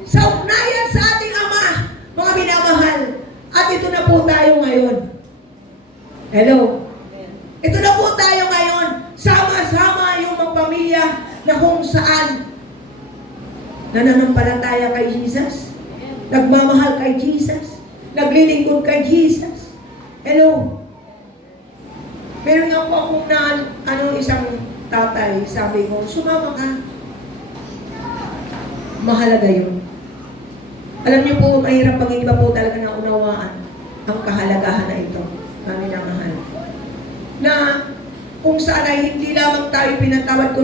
Sa ugnayan sa ating Ama, mga minamahal. At ito na po tayo ngayon. Hello? Ito na po tayo ngayon. Sama-sama yung mga pamilya na kung saan nananampalataya kay Jesus, nagmamahal kay Jesus, naglilingkod kay Jesus. Hello? Meron nga po akong isang tatay, sabi ko, sumama ka. Mahalaga yun. Alam niyo po, mahirap pag iba po talaga na unawaan ang kahalagahan na ito, kami na mahal. Na kung saan ay hindi lamang tayo pinatawad,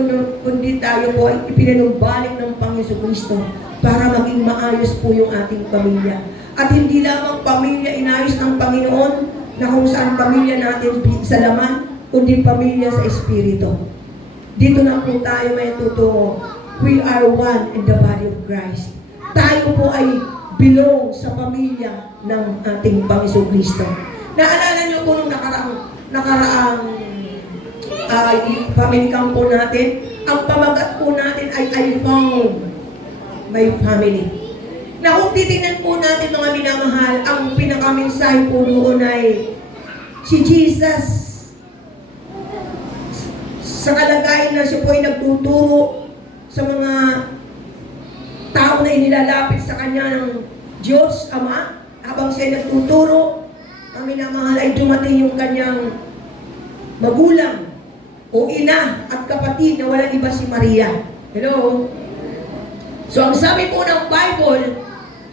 kundi tayo po ay ipinanumbalik ng Panginoon Kristo para maging maayos po yung ating pamilya. At hindi lamang pamilya inayos ng Panginoon, na kung saan pamilya natin sa laman, kundi pamilya sa Espiritu. Dito na po tayo may tutungo. We are one in the body of Christ. Tayo po ay belong sa pamilya ng ating Panginoon Kristo. Naalala niyo po nung nakaraang family camp po natin, ang pamagat po natin ay I found my family. Na kung titingnan po natin mga minamahal, ang pinakamensahe po doon ay si Jesus sa kalagayan na siya po ay nagtuturo sa mga tao na inilalapit sa kanya ng Diyos, Ama. Habang siya nagtuturo, ang minamahal ay dumating yung kanyang magulang o ina at kapatid na walang iba si Maria. Hello? So ang sabi po ng Bible,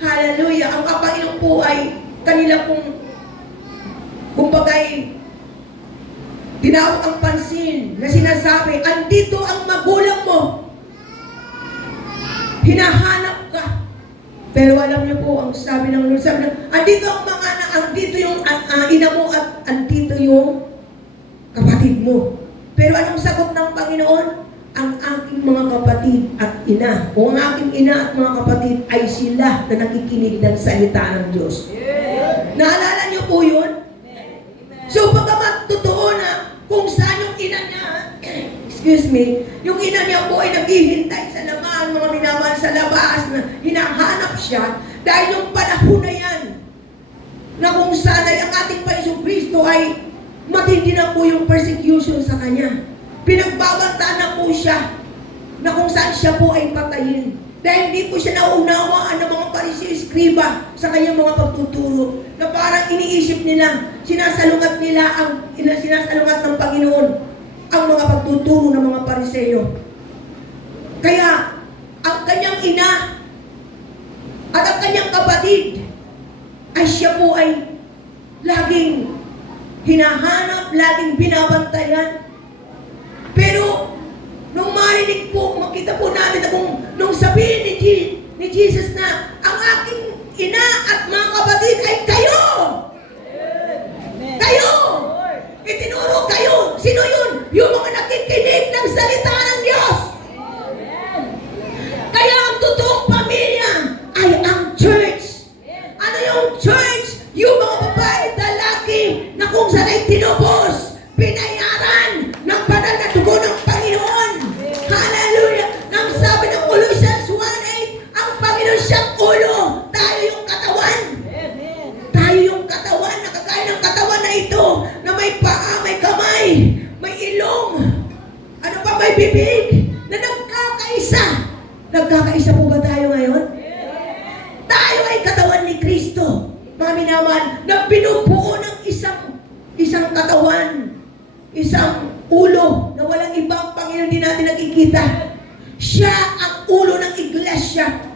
hallelujah, ang Panginoon po ay kanila pong kumbagay tinawag ang pansin na sinasabi, andito ang magulang mo. Hinahanap ka. Pero alam niyo po, ang sabi ng Lord, sabi ng, andito ang mga anak, andito yung ina mo at andito yung kapatid mo. Pero anong sagot ng Panginoon? Ang aking mga kapatid at ina, o ang aking ina at mga kapatid ay sila na nakikinig ng salita ng Diyos. Naalala niyo po yun? So pagkamat totoo na kung saan yung ina niya, excuse me, yung ina niya po ay naghihintay sa laman, mga minamahal sa labas, na hinahanap siya, dahil yung panahon na yan, na kung saan ay ang ating Panginoong Kristo ay matindi na po yung persecution sa kanya. Pinagbabantaan na po siya, na kung saan siya po ay patayin. Dahil hindi po siya naunawaan ng mga Pariseo Eskriba sa kanyang mga pagtuturo, na parang iniisip nila, sinasalungat ng Panginoon ang mga pagtuturo ng mga Pariseo. Kaya, ang kanyang ina at ang kanyang kapatid ay siya po ay laging hinahanap, laging binabantayan. Pero, nung marinig po, makita po natin na kung nung sabihin ni Jesus na ang aking ina at mga kapatid ay kayo! Kayo! Itinuro kayo! Sino yun? Yung mga nakikinig ng salita ng Diyos! Kaya ang totoong pamilya ay ang church. Ano yung church? Yung mga babae at lalaki na kung saan ay tinubos, binayaran ng banal na dugo ng Panginoon. Hallelujah! Nang sabi ng Colossians 1:8, ang Panginoon siyang ulo, tayo yung katawan. Tayo yung katawan, nakagaya ng katawan na ito, na may paa, may kamay, may ilong, ano pa, may bibig, na nagkakaisa. Nagkakaisa po ba tayo ngayon? Tayo ay katawan ni Kristo. Mga minamahal, na binubuo ng isang katawan, isang ulo na walang ibang Panginoon din natin nakikita. Siya ang ulo ng iglesia.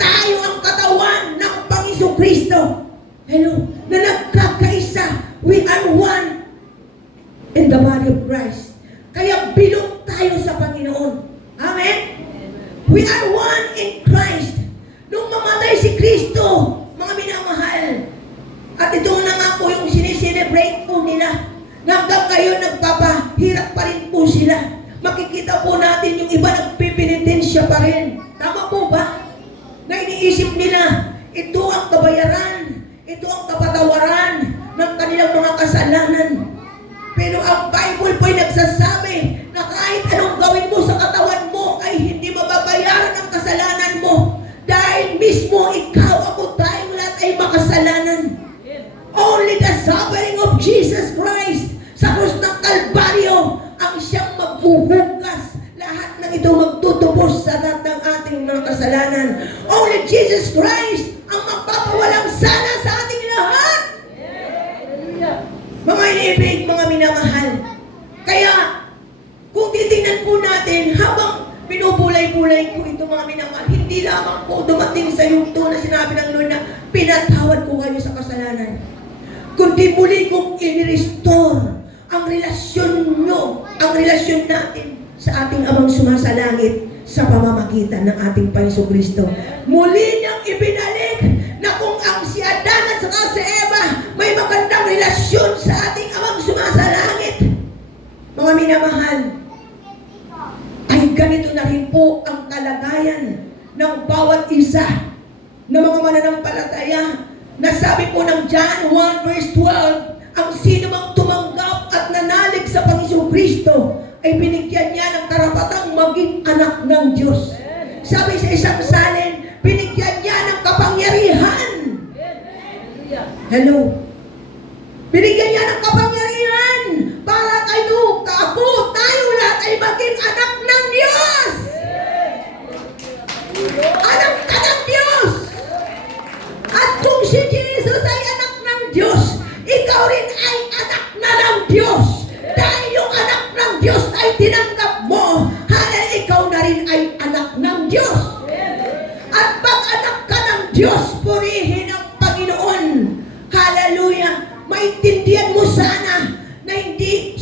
Tayo ang katawan ng Panginoon Kristo. Hello? Na nagkakaisa. We are one in the body of Christ. Kaya bilong tayo sa Panginoon. Amen? We are one in Christ. Nung mamatay si Kristo, ngayon nagpapahirap pa rin po sila. Makikita po natin yung iba nagpipinitensya pa rin. Tama po ba? Na iniisip nila, ito ang kabayaran, ito ang kapatawaran ng kanilang mga kasalanan. Pero ang Bible po ay nagsasabi na kahit anong gawin mo sa katawan mo ay hindi mababayaran ang kasalanan mo. Dahil mismo ikaw, ako, tayong lahat ay makasalanan. Only the suffering of Jesus Christ sa krus ng Kalbaryo ang siyang maghuhugas. Lahat ng ito magtutubos sa lahat ng ating mga kasalanan. Only Jesus Christ ang magpapawalang sana sa ating lahat. Mga inibig, mga minamahal. Kaya, kung titingnan po natin, habang binubulay-bulay ko ito mga minamahal, hindi lamang po dumating sa yugto na sinabi ng Lord na pinatawad ko kayo sa kasalanan. Kundi muli kong in-restore ang relasyon nyo, ang relasyon natin sa ating Amang sumasalangit sa pamamagitan ng ating Panginoong Kristo. Muli niyang ibinalik na kung ang si Adan at saka si Eva may magandang relasyon sa ating Amang sumasalangit, mga minamahal, ay ganito na rin po ang kalagayan ng bawat isa ng mga mananampalataya. Nasabi po ng John 1 verse 12, ang sino mang tumanggap at nanalig sa Panginoong Kristo ay binigyan niya ng karapatang maging anak ng Diyos. Sabi sa isang salin, binigyan niya ng kapangyarihan. Hello? Binigyan niya ng kapangyarihan para kayo, ako, tayo lahat ay maging anak ng Diyos. Anak ka ng Diyos. At kung si Jesus ay anak ng Diyos, ikaw rin ay anak na ng Diyos. Dahil yung anak ng Diyos ay tinanggap mo, halal ikaw na rin ay anak ng Diyos. At pag anak ka ng Diyos, purihin ang Panginoon. Hallelujah. Maintindihan mo sana na hindi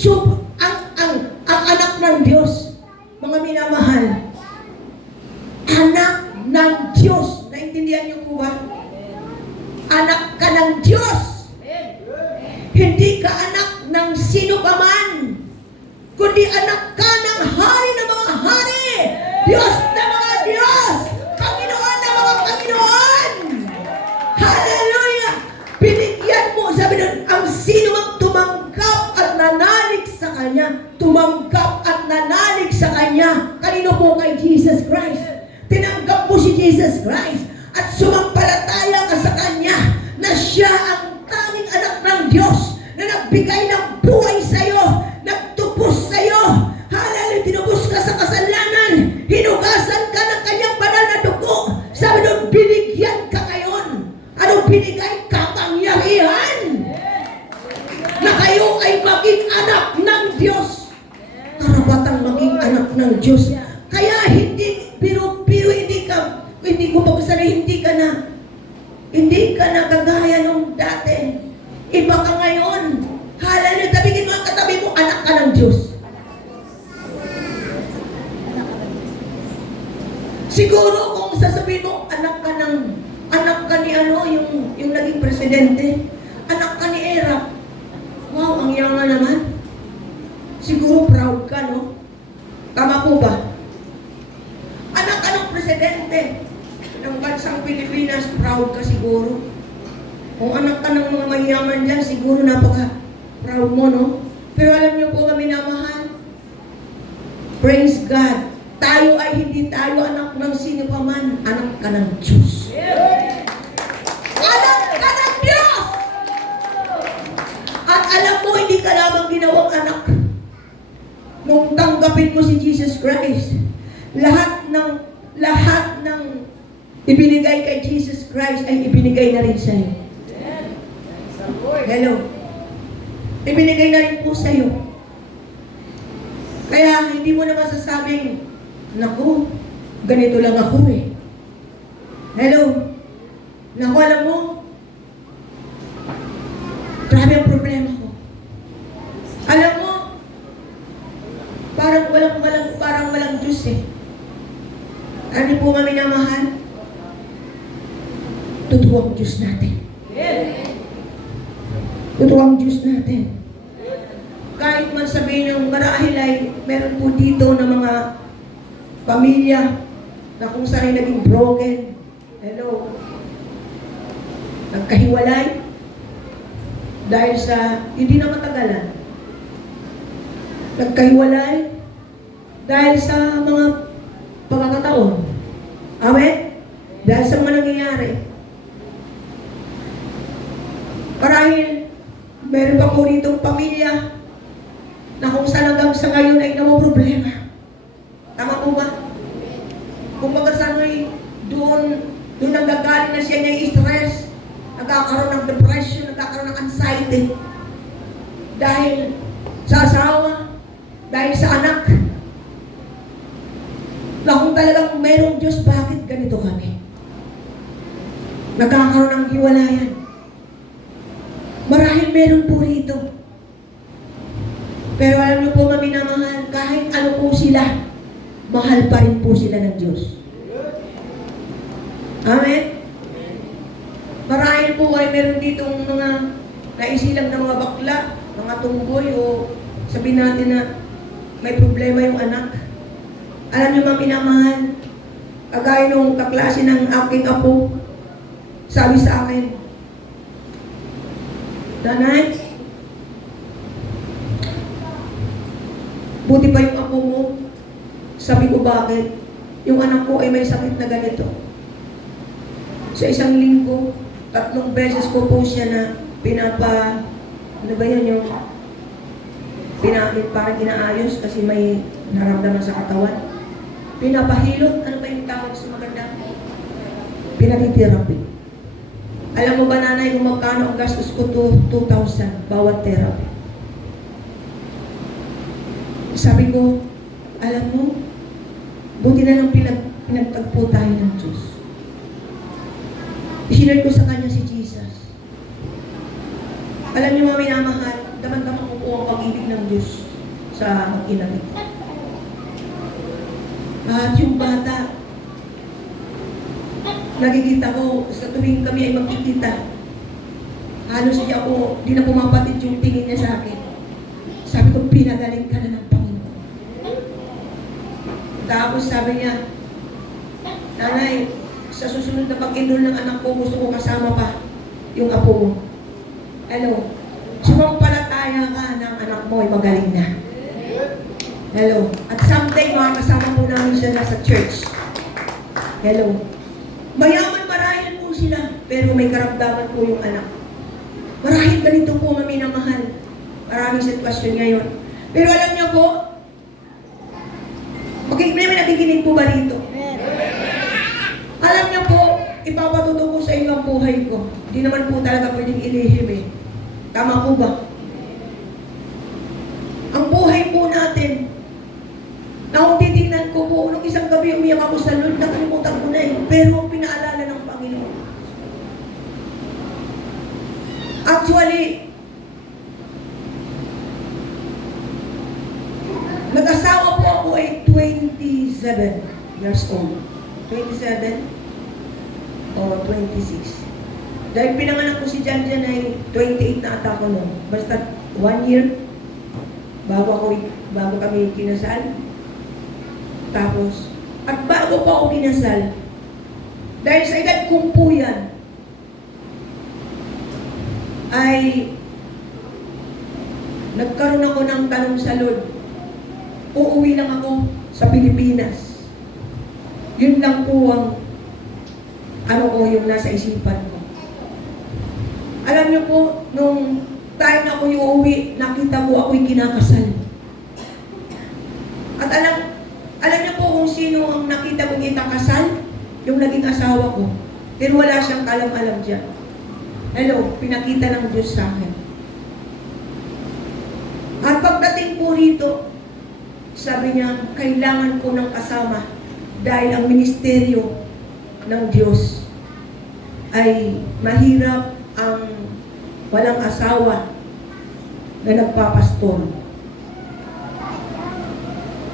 ang anak ng Diyos. Mga minamahal, anak ng Diyos. Naintindihan niyo po ba? Anak ka ng Diyos. Hindi ka anak ng sino pa man, kundi anak ka ng hari ng mga hari, Diyos na mga Diyos, Panginoon na mga Panginoon. Hallelujah! Binigyan mo, sabi doon, ang sino mang tumanggap at nanalig sa Kanya, tumanggap at nanalig sa Kanya. Kanino po? Kay Jesus Christ. Tinanggap mo si Jesus Christ at sumampalataya ka sa Kanya na siya ang tanging anak ng Diyos na nagbigay ng buhay sa iyo, nagtubos sa iyo. Hallelujah, tinubos ka sa kasalanan, hinugasan ka ng Kanyang banal na dugo. Sabi doon, binigyan ka ngayon. Anong binigay? Kapangyarihan na kayo ay maging anak ng Diyos. Karapatang maging anak ng Diyos. Kaya hindi biro-biro, hindi ko pagkasala, hindi ka na kagaya nung dati. Iba ka ngayon. Hallelujah. Tabigin mo ang katabi mo, anak ka ng Diyos. Siguro kung sasabihin mo, anak ka ni ano, yung naging presidente, anak ka ni Erap. Wow, ang yaman naman. Siguro proud ka, no? Tama po ba? Anak ka ng presidente ng bansang Pilipinas, proud ka siguro. Kung anak ka ng mga mayaman dyan, siguro napaka-proud mo, no? Pero alam niyo po kami minamahal, praise God, tayo ay hindi tayo anak ng sino pa man, anak ka ng Diyos. Anak ka ng Diyos! At alam mo, hindi ka lamang ginawang anak. Nung tanggapin mo si Jesus Christ, lahat ng ibinigay kay Jesus Christ ay ibinigay na rin sa iyo. Hello. Ibinigay na rin po sa iyo. Kaya hindi mo na masasabing, naku, ganito lang ako eh. Hello. Naku, alam mo, grabe ang problema ko. Alam mo, parang walang Diyos eh. Ano po kami na mahal? Totoo ang Diyos natin. Totoo ang Diyos natin. kahit man sabihin ng marahil ay meron po dito na mga pamilya na kung saan ay naging broken. Hello. Nagkahiwalay dahil sa hindi na matagalan. Nagkahiwalay dahil sa mga pagkakataon. Amen? Dahil sa mga nangyayari. Marahil, meron pa po ditong pamilya na kung saan hanggang sa ngayon ay problema. Tama po ba? Kung pagkasan ay doon nanggagaling na siya ng stress, nagkakaroon ng depression, nagkakaroon ng anxiety. Dahil sa asawa, dahil sa anak. Na kung talagang merong Diyos, bakit ganito kami? Nagkakaroon ng hiwalayan. Marahil meron po rito. Pero alam niyo po, maminamahal, kahit ano po sila, mahal pa rin po sila ng Diyos. Amen? Marahil po ay meron ditong mga naisilang na mga bakla, mga tunggoy, o sabihin natin na may problema yung anak. Alam niyo, maminamahal, kagaya nung kaklase ng aking apo, sabi sa akin, Nanay, buti pa yung apo mo. Sabi ko, bakit? Yung anak ko ay may sakit na ganito. Sa isang linggo, 3 beses ko po siya na ano ba yan yung parang inaayos kasi may naramdaman sa katawan. Pinapahilot, ano ba yung tawag sa maganda? Pinatitherapy. Alam mo ba, nanay, kung magkano ang gastos ko? 2,000 bawat therapy. Sabi ko, alam mo, buti na lang pinagtagpo tayo ng Diyos. Isinare ko sa kanya si Jesus. Alam niyo, mga minamahal, daman-daman ko po ang pag-ibig ng Diyos sa mag-ina nito. At yung bata, nakikita ko, sa tuwing kami ay magkikita, halos siya ako, di na pumapatid yung tingin niya sa akin. Sabi ko, pinagaling ka na ng Panginoon. Tapos sabi niya, Nanay, sa susunod na pag-enroll ng anak ko, gusto ko kasama pa yung apo mo. Hello? Sumampalataya ka ng anak mo ay magaling na. Hello? At someday, makakasama po namin siya sa church. Hello? Mayaman marahil po sila, pero may karamdaman po yung anak. Marahil ganito po kami na mahal. Maraming sitwasyon ngayon. Pero alam niyo po, may nakikinig po ba rito? Alam niyo po, ipapatuto ko sa inyo ang buhay ko. Hindi naman po talaga pwedeng ilihim eh. Tama po ba? Ang buhay po natin, na kung titignan ko po, nung isang gabi umiyak ako sa Lord, nakalimutan ko na eh. Pero pinaalala ng Panginoon. Actually, nag-asawa po ako ay 27 years old. 27 o 26. Dahil pinanganak ko si Jan ay 28 na ata ko noon. Basta 1 year bago kami kinasal. Tapos, at bago pa ako kinasal, dahil sa edad kong po yan, ay nagkaroon ako ng tanong sa Lord. Uuwi lang ako sa Pilipinas. Yun lang po ang yung nasa isipan ko. Alam niyo po, nung time na ako yung uuwi, nakita ko ako'y kinakasal. At alam niyo po kung sino ang nakita kong ikakasal? Yung naging asawa ko. Pero wala siyang kalam-alam dyan. Hello, pinakita ng Diyos sa akin. At pagdating po rito, sabi niya, kailangan ko ng kasama dahil ang ministeryo ng Diyos ay mahirap ang walang asawa na nagpapastor.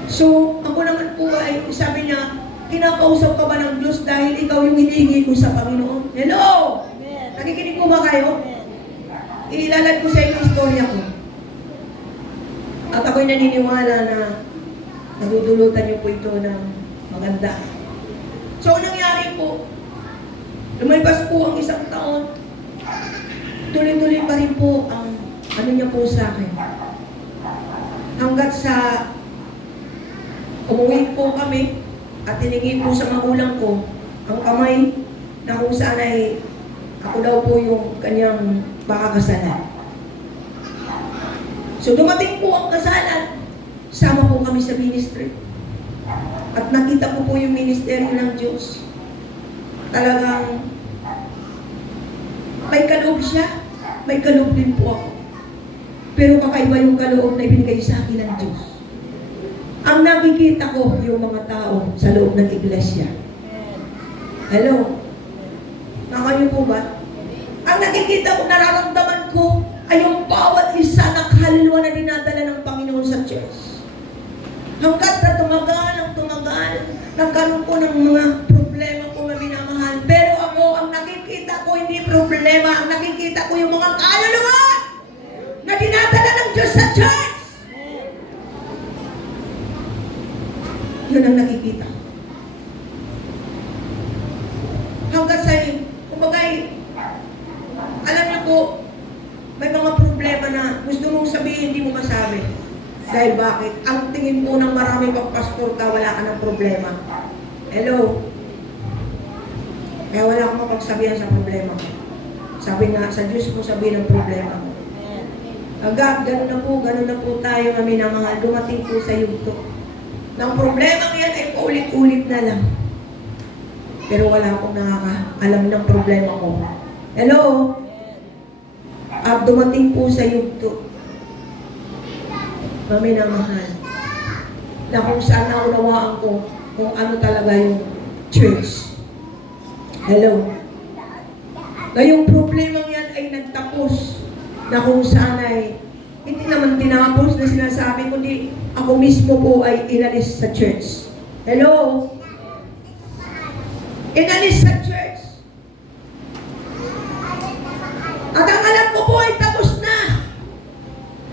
So, ako naman po ay, sabi niya, kinakausap ka ba ng Diyos dahil ikaw yung hinihingi ko sa Panginoon? Hello! Amen. Nakikinig po ba kayo? Amen. Ilalad ko sa inyo yung istorya ko. At ako'y naniniwala na nadudulutan niyo po ito ng maganda. So, ang nangyari po, lumipas po ang isang taon, tuloy-tuloy pa rin po ang ano niya po sa akin. Hanggat sa umuwi po kami at tiningin po sa magulang ko ang kamay na kung saan ay ako daw po yung kanyang makakasalan. So dumating po ang kasalan, sama po kami sa ministry. At nakita ko po yung ministeryo ng Diyos. Talagang may kaloob siya, may kaloob din po ako. Pero kakaiba yung kaloob na ibinigay sa akin ng Diyos. Ang nakikita ko yung mga tao sa loob ng iglesia. Hello? Nakayo po ba? Ang nakikita ko, nararamdaman ko, ay yung bawat isa na kaluluwa na dinadala ng Panginoon sa church. Hanggat na tumagal, nagkaroon po ng mga problema po na minamahal. Pero ako, ang nakikita ko, hindi problema. Ang nakikita ko yung mga kaluluwa na dinadala ng Diyos sa church. Yun ang nakikita ko. Hanggang sa kumagay, alam niyo po, may mga problema na gusto mong sabihin, hindi mo masabi. Dahil bakit? Ang tingin po ng marami pag pastor ka, wala ka ng problema. Hello? Kaya wala akong mapagsabihan sa problema ko. Sabi nga, sa Diyos mo sabihin ang problema mo. Agad, gano'n na po tayo na minamahal. Dumating po sa yugto. Nang problema yan ay paulit-ulit na lang. Pero wala akong nakakaalam ng problema ko. Hello? At dumating po sa yugto. Maminamahal. Na kung saan naunawaan ko kung ano talaga yung church. Hello? Na yung problemang yan ay nagtapos. Na kung saan ay hindi naman tinapos na sinasabi, kundi ako mismo po ay inalis sa church. Hello? Inalis sa church. At ang alam ko po ay tapos na.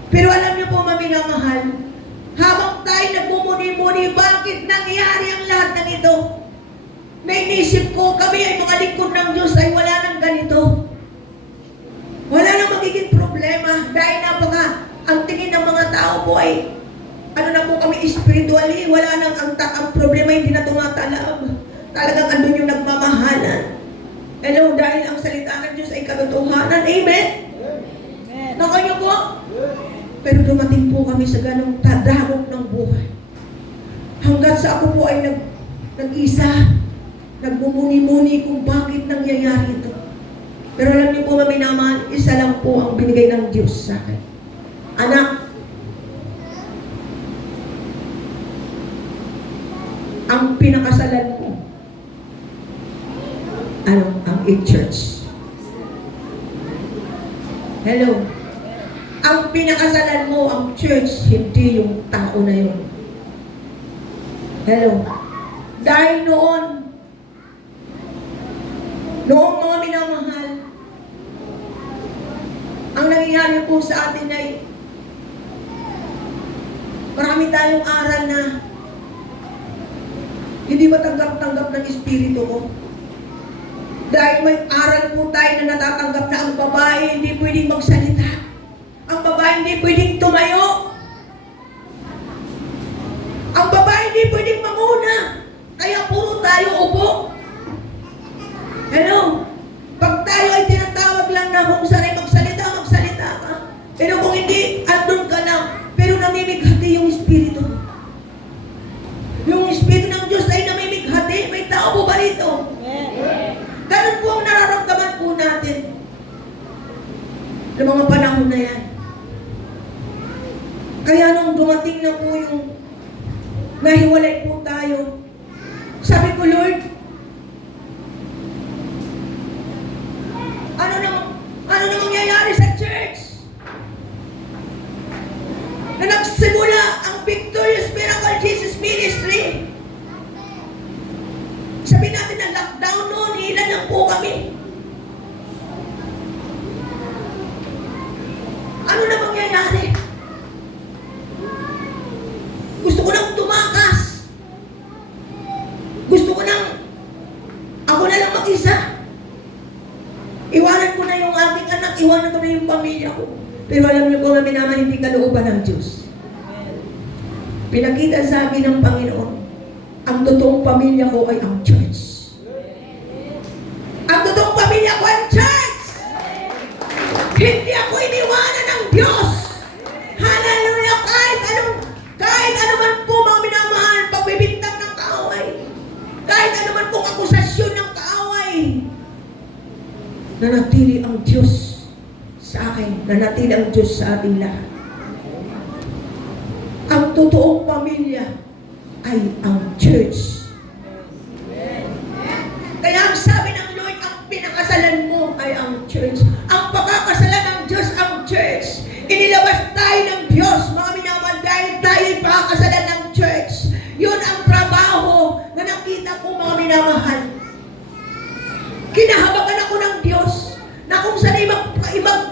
Pero alam niyo po, maminamahal, habang tayo nagmumuni-muni, bakit nangyari ang lahat ng ito? May inisip ko, kami ay mga lingkod ng Diyos ay wala nang ganito. Wala nang magiging problema dahil ang tingin ng mga tao po ay ano na po kami spiritually, wala nang ang problema hindi na tumatalab. Talagang andun yung nagmamahalan. Hello, dahil ang salita ng Diyos ay katotohanan. Amen? Nakayo po? Pero dumating po kami sa ganong tadarok ng buhay. Hanggat sa ako po ay nag-isa, nagmumuni-muni kung bakit nangyayari ito. Pero alam niyo po, maminamahal, isa lang po ang binigay ng Diyos sa akin. Anak, ang pinakasalan mo, ang church. Hello? Ang pinakasalan mo, ang church, hindi yung tao na yun. Hello? Dahil noong mga minamahal, ang nangyayari po sa atin ay marami tayong aral na hindi matanggap-tanggap ng espiritu ko. Dahil may aral po tayo na natatanggap na ang babae hindi pwedeng magsalita. Ang babae hindi pwedeng tumayo. Ang babae hindi pwedeng manguna. Kaya puro tayo upo. Hello? Pag tayo ay tinatawag lang na kung saan ay magsalita ka. Pero kung hindi, andun ka lang. Pero namimighati yung espiritu. Yung espiritu ng Diyos ay namimighati. May tao po ba rito? Ganun po ang nararamdaman po natin. Ng mga panahon na yan. Kaya nung dumating na po yung nahiwalay po tayo, sabi ko, Lord, ano na mangyayari sa church? Na nagsimula ang Victorious Miracle Jesus Ministry. Sabi natin na lockdown noon, ilan lang po kami. Ano na mangyayari? iiwanan ko na yung pamilya ko. Pero alam niyo po nga minamahal, hindi kalooban ng Diyos. Pinakita sa akin ng Panginoon, ang totoong pamilya ko ay ang church. Ang totoong pamilya ko ay church! Hindi ako iniwanan ng Diyos! Hallelujah! Kahit ano man po mga minamahal, pagbibintang ng kaaway, kahit ano man pong akusasyon ng kaaway, nanatili ang Diyos sa akin, nanatili ang Diyos sa ating lahat. Ang totoong pamilya ay ang church. Kaya ang sabi ng Lord, ang pinakasalan mo ay ang church. Ang pagkakasalan ng Diyos ang church. Inilabas tayo ng Diyos, mga minamahal, dahil tayo'y pakakasalan ng church. Yun ang trabaho na nakita ko, mga minamahal. Kinahabagan ako ng Diyos na kung saan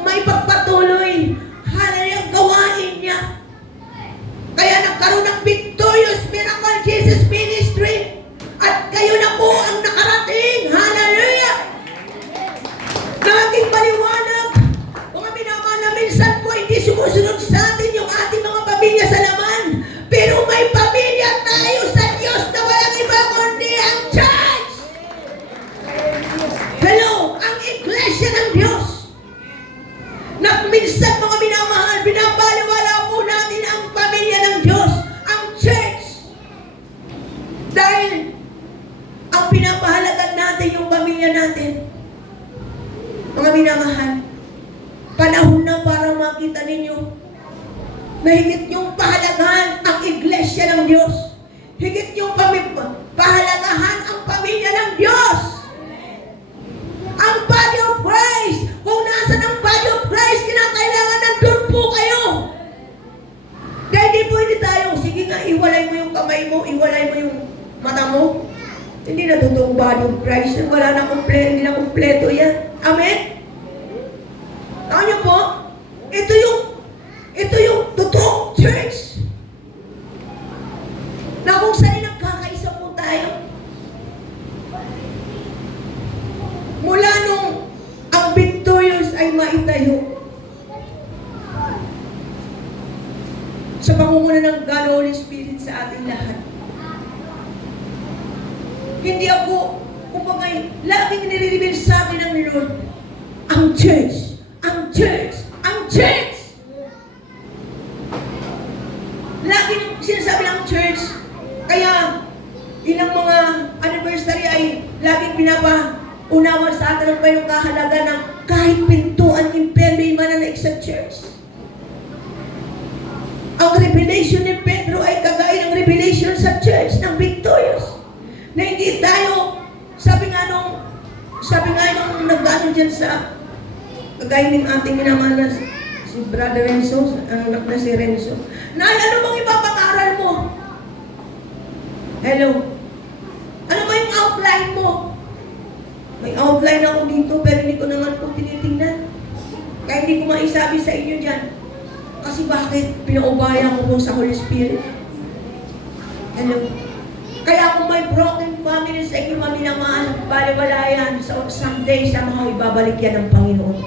maipagpatuloy, hallelujah, ang gawain niya. Kaya nagkaroon ng Victorious Miracle Jesus Ministry. At kayo na po ang nakarating. Hallelujah! Naging maliwanag. Mga minamahal na minsan po hindi sumusunod sa atin yung ating mga pamilya sa laman. Pero may pamilya tayo sa Diyos na walang iba kundi ang church. Hello, ang iglesia ng Diyos. Na minsan mga minamahal, binabaliwala po natin ang pamilya ng Diyos, ang church. Dahil ang pinapahalagan natin yung pamilya natin. Mga minamahal, panahon na para makita ninyo na higit yung pahalagahan ang iglesia ng Diyos. Higit yung pahalagahan ang pamilya ng Diyos. Ang body of Christ. Kung nasa ng body of Christ, kinakailangan nandun po kayo. Dahil di pwede tayo, sige nga, iwalay mo yung kamay mo, iwalay mo yung mata mo. Hindi na totoong body of Christ. Wala na kompleto, hindi na kompleto yan. Amen? Taon niyo po, ito yung totoong church. Na kung saan nagkakaisa po tayo. Mula nung ang Victorious ay maitayo sa pangunguna ng God Holy Spirit sa ating lahat. Hindi ako, kumbaga, laging nire-reveal sa akin ng Lord, ang church, ang church, ang church. Laging sinasabi ng church, kaya ilang mga anniversary ay laging pinapaunawa sa atin pa yung kahalaga ng kahit pintuan, impyerno yung mananaig sa church. Ang revelation ni Pedro ay kagaya ng revelation sa church ng Victorious. Na hindi tayo, sabi nga nung nag-ano dyan sa, kagaya ng ating minamahal na si Brother Renzo, ang anak na si Renzo. Nay, ano bang ipapangaral mo? Hello? Ano ba yung outline mo? May outline ako dito, pero hindi ko naman po tinitingnan. Kaya hindi ko maisabi sa inyo dyan. Kasi bakit? Pinaubayan ko po sa Holy Spirit. Hello? Kaya kung may broken family sa inyo, minamahal, baliwala yan. So, someday, sa mga ibabalik yan ng Panginoon.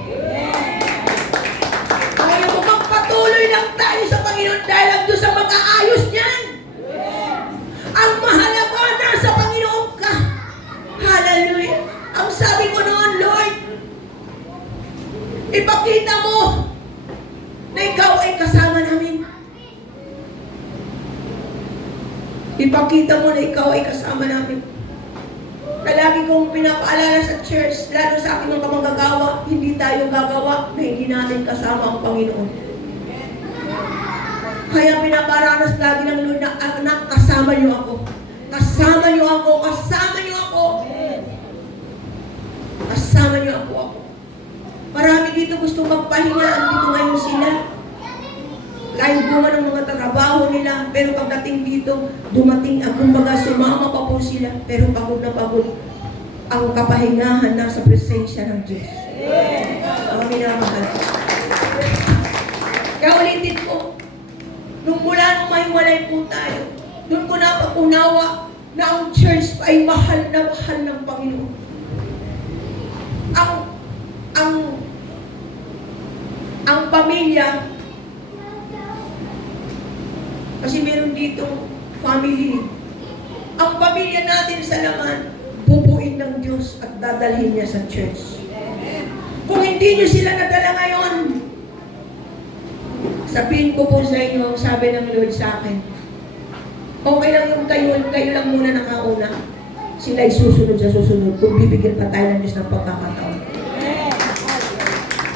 Kaya kung magpatuloy lang tayo sa Panginoon dahil ang Diyos ang mag-aayos niyan. Ang mahalaga na sa Panginoon ka. Hallelujah. Ang sabi ko noon, Lord, ipakita mo na ikaw ay kasama namin. Ipakita mo na ikaw ay kasama namin. Na lagi kong pinapaalala sa church, lalo sa aking mga manggagawa, hindi tayo gagawa na hindi natin kasama ang Panginoon. Kaya pinaparanas lagi ng Lord na, anak, kasama niyo ako. Kasama niyo ako. Kasama niyo ako. Kasama niyo ako. Marami dito gusto magpahinga. Dito ngayon sila. Kahit bunga ng mga trabaho nila, pero pagdating dito, dumating ang kumbaga, sumama pa po sila, pero pagod na pagod. Ang kapahingahan nasa presensya ng Diyos. Ang minamahal. Kaya ulitin ko, nung mula nung mahiwalay po tayo, doon ko napag-unawa na ang church ay mahal na mahal ng Panginoon. pamilya. Kasi meron dito family. Ang pamilya natin sa laman, bubuin ng Diyos at dadalhin niya sa church. Kung hindi niyo sila nadala ngayon, sabihin ko po sa inyo, ang sabi ng Lord sa akin, okay lang yung kayo lang muna nakauna. Sila'y susunod sa susunod kung bibigyan pa tayo ng Diyos ng pagkakataon.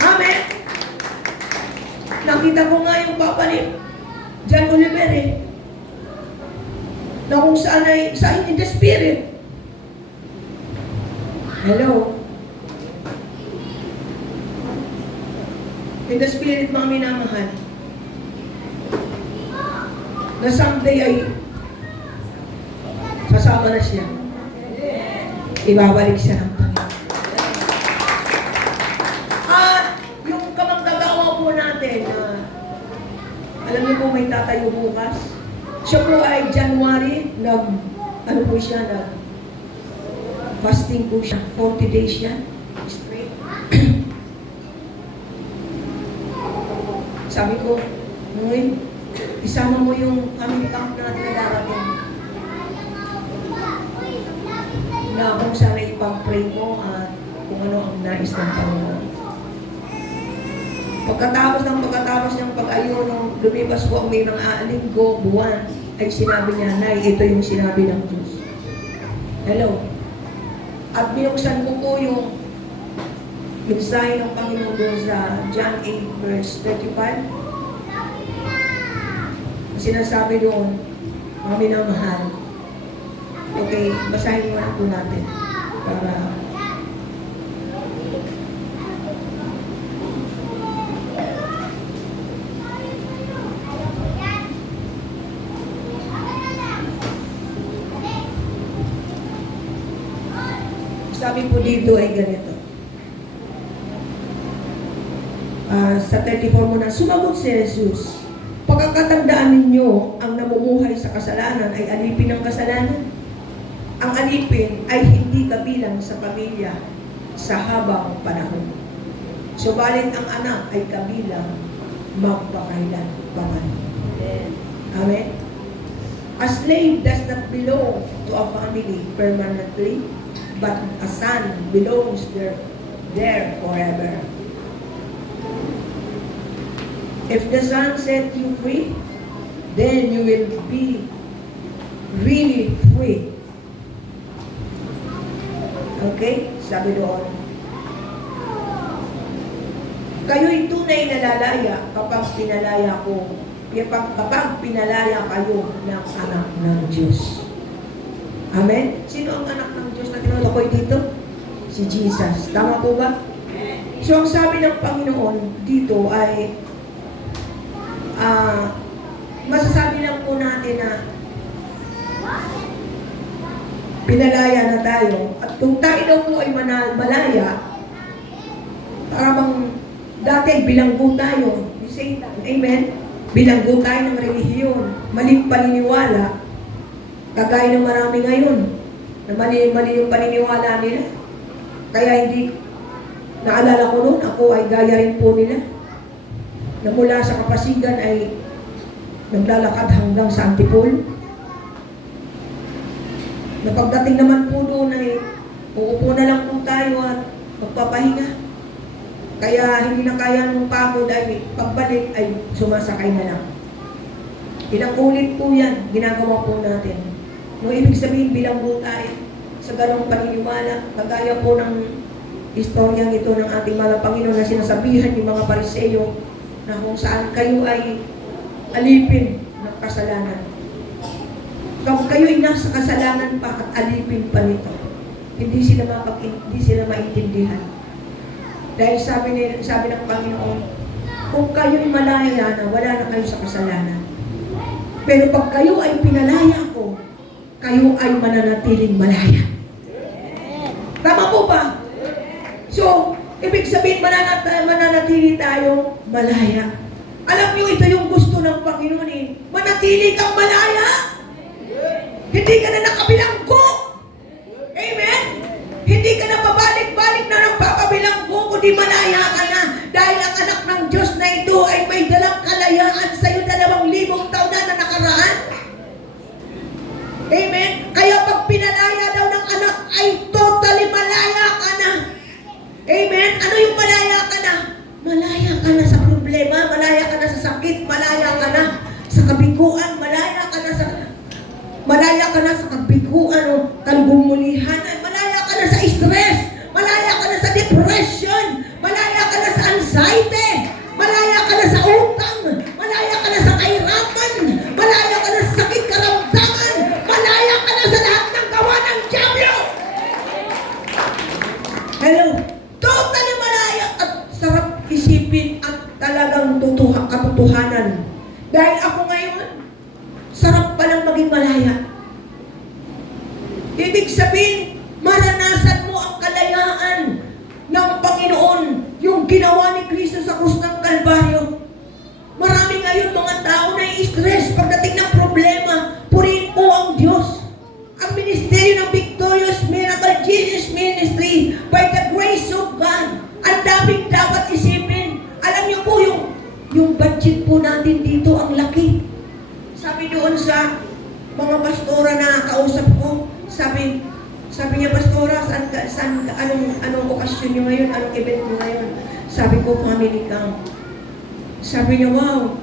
Amen? Nakita ko nga yung papa ni John Oliver na kung saan ay in the spirit. Hello? In the spirit, mga minamahal, na someday ay kasama na siya. Ibabalik siya ng Panginoon. At yung kamanggagawa po natin, alam niyo po may tatayo bukas. Siya po ay January, fasting po siya. 40 days siya. Straight. Sabi ko, Noy, isama mo yung family camp natin na darating. Na kung sana ipag-pray mo at kung ano ang nais ng Panginoon. Pagkatapos ng pag-ayuno, lumipas po ang may mga linggo, buwan, ay sinabi niya, Nay, ito yung sinabi ng Diyos. Hello? At binuksan ko po yung mensahe ng Panginoon doon sa John 8 verse 35. Sinasabi doon, mga minamahal. Okay, basahin mo na po natin. Para sabi po dito ay ganito. Sa 34 mo na, sumagot si Jesus, pagkakatandaan ninyo, ang namumuhay sa kasalanan ay alipin ng kasalanan. Ang alipin ay hindi kabilang sa pamilya sa habang panahon. Subalit ang anak ay kabilang magpakailan paman. Amen? A slave does not belong to a family permanently, but a son belongs there forever. If the Son set you free, then you will be really free. Okay? Sabi doon. Kayo'y tunay na lalaya kapag pinalaya kayo ng anak ng Diyos. Amen? Sino ang anak ng Diyos na tinutukoy dito? Si Jesus. Tama po ba? So, ang sabi ng Panginoon dito ay masasabi lang po natin na pinalaya na tayo. At kung tayo daw po ay malaya, parang dati bilanggo tayo ni Satan. Amen? Bilanggo tayo ng relihiyon. Maling paniniwala. Kagaya ng marami ngayon. Na mali yung paniniwala nila. Kaya hindi, naalala ko noon, ako ay gaya rin po nila. Na mula sa Kapasigan ay naglalakad hanggang sa Antipolo. Na pagdating naman po doon ay uupo na lang po tayo at magpapahinga. Kaya hindi na kaya ng pagod ay pagbalik ay sumasakay na lang. Ilang ulit po yan, ginagawa po natin. No, ibig sabihin bilanggo tayo sa ganong paniniwala. Kagaya po ng istoryang ito ng ating mga Panginoon na sinasabihan yung mga Pariseyo na kung saan kayo ay alipin ng kasalanan. Kung kayo ay nasa kasalanan pa at alipin pa nito, hindi sila maintindihan. Dahil sabi ng Panginoon, kung kayo ay malaya na, wala na kayo sa kasalanan. Pero pag kayo ay pinalaya ko, kayo ay mananatiling malaya. Tama po ba? So, ibig sabihin, mananatili tayo malaya. Alam niyo, ito yung gusto ng Panginoon eh. Manatili kang malaya. Hindi ka na nakabilanggo. Amen? Hindi ka na pabalik-balik na nagpapabilanggo, kundi malaya ka na. Dahil ang anak ng Diyos na ito sa kabiguan, malaya ka na sa kabiguan o kalgumulihanan, malaya ka na sa stress, malaya ka na sa depression, malaya ka na sa anxiety, malaya ka na sa utang, malaya ka na sa kahirapan, malaya ka na sa sakit karamdaman, malaya ka na sa lahat ng gawa ng diablo. Hello, totally malaya at sarap isipin at talagang katotohanan. Dahil ako ngayon, sarap palang maging malaya. Ibig sabihin, maranasan mo ang kalayaan ng Panginoon, yung ginawa ni Kristo sa krus ng Kalbaryo. Marami ngayon mga tao na i-stress pagdating ng problema. Purihin po ang Diyos. Ang ministeryo ng Victorious Miracle Jesus Ministry, by the grace of God, ang daming dapat isipin. Alam niyo po yung budget po natin dito, ang laki. Sabi doon sa mga pastora na kausap ko, sabi niya, pastora, anong okasyon niyo ngayon, anong event niyo ngayon? Sabi ko, family camp. Sabi niya, wow,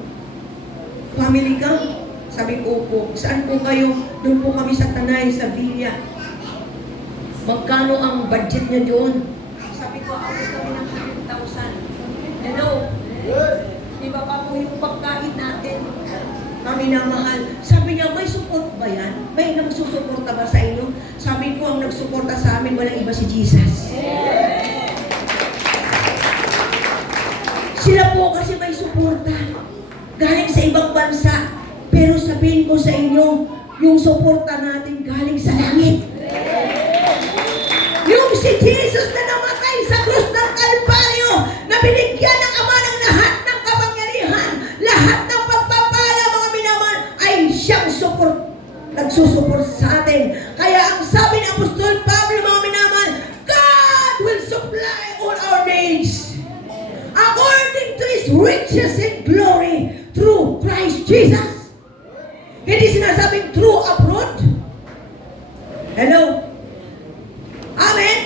family camp? Sabi ko po, saan po kayo? Doon po kami sa Tanay, sa Villa. Magkano ang budget niya doon? Sabi ko, abot kami ng 100,000. Hello? Iba pa po yung pagkain natin. Kami na mahal. Sabi niya, may support ba yan? May nagsusuporta ba sa inyo? Sabi ko, ang nagsuporta sa amin, walang iba si Jesus. Sila po kasi may suporta. Galing sa ibang bansa. Pero sabihin ko sa inyo, yung suporta natin galing sa langit. Yung si Jesus na namatay sa krus ng Kalbaryo, na binigyan ng Ama ng lahat ng kapangyarihan, lahat ng pagpapala, mga minamahal, ay siyang nagsusuport sa atin. Kaya ang sabi ng Apostol Pablo, mga minamahal, God will supply all our needs according to His riches and glory through Christ Jesus. Hindi sinasabing through abroad. Hello? Amen?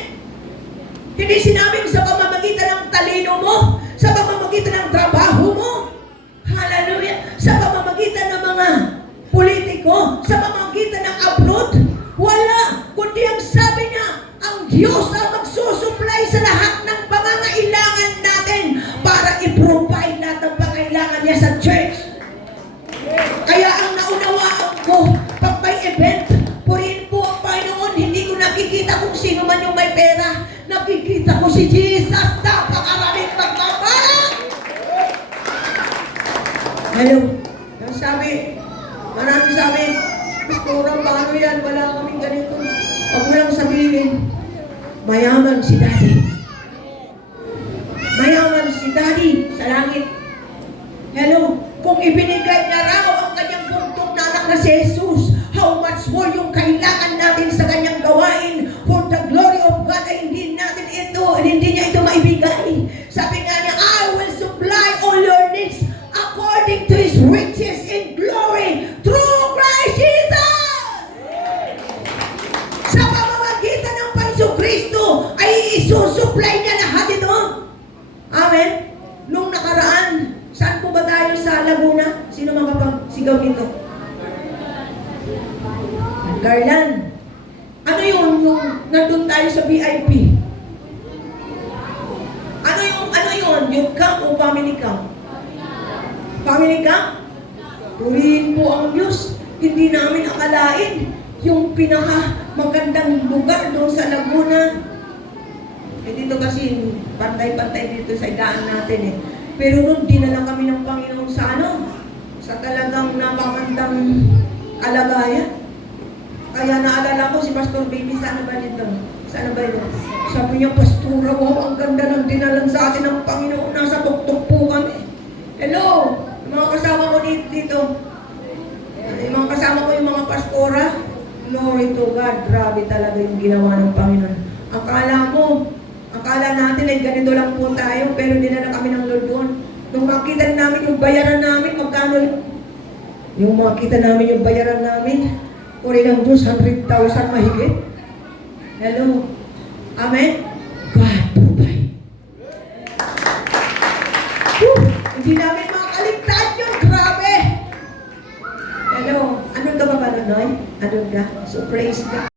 Hindi sinabing sa pamamagitan ng talino mo, sa pamamagitan ng trabaho mo. Hallelujah. Sa pamamagitan ng mga politiko, sa pamamagitan ng abroad. Wala. Kundi ang sabi niya, ang Diyos ang magsusupply sa lahat ng pangangailangan natin para i-provide lahat ng pangailangan niya sa church. Kaya ang naunawaan ko, pag may event, purihin po ang Panginoon, hindi ko nakikita kung sino man yung may pera. Nakikita ko si Jesus, napakaraming pagpapala. Hello? Ang sabi, maraming sabi, pastora, paano yan? Wala kaming ganito. Huwag mo lang sabihin, mayaman si Daddy. Mayaman si Daddy sa langit. Hello? Kung ibinigay niya raw ang kanyang buntong na anak na si Jesus, how much more yung kailangan natin sa kanyang gawain for the glory of God ay hindi niya ito maibigay. Sabi nga niya, I will supply all your needs according to His riches in glory through Christ Jesus. Sa pamamagitan ng Panginoon Kristo ay isusupply niya lahat ito. Amen? Nung nakaraan, saan po ba tayo sa Laguna? Sino makapagsigaw dito? Garland. Ano yun? Yung nandun tayo sa VIP. Ano yun? Yung camp o family camp? Family camp? Purihin po ang Diyos. Hindi namin akalain yung pinaka magandang lugar doon sa Laguna. Dito kasi pantay-pantay dito sa idaan natin eh. Pero noon, dinala kami ng Panginoon sa sa talagang napakandang kalagayan. Kaya naalala ko si Pastor Baby, saan ba dito? Saan ba ito? Sabi niya, Pastora, wow, ang ganda ng dinalan sa atin ng Panginoon. Nasa tuktok po kami. Hello! Yung mga kasama ko dito. Yung mga kasama ko yung mga pastora. Glory to God. Grabe talaga yung ginawa ng Panginoon. Akala natin ay ganito lang po tayo, pero dinala kami ng Lord doon. Nung makita namin yung bayaran namin, magkano yung makita namin yung bayaran namin, o rin ang 200,000 mahigit. Hello. Amen? God provide. Hindi namin makaligtaan yun. Grabe. So praise God.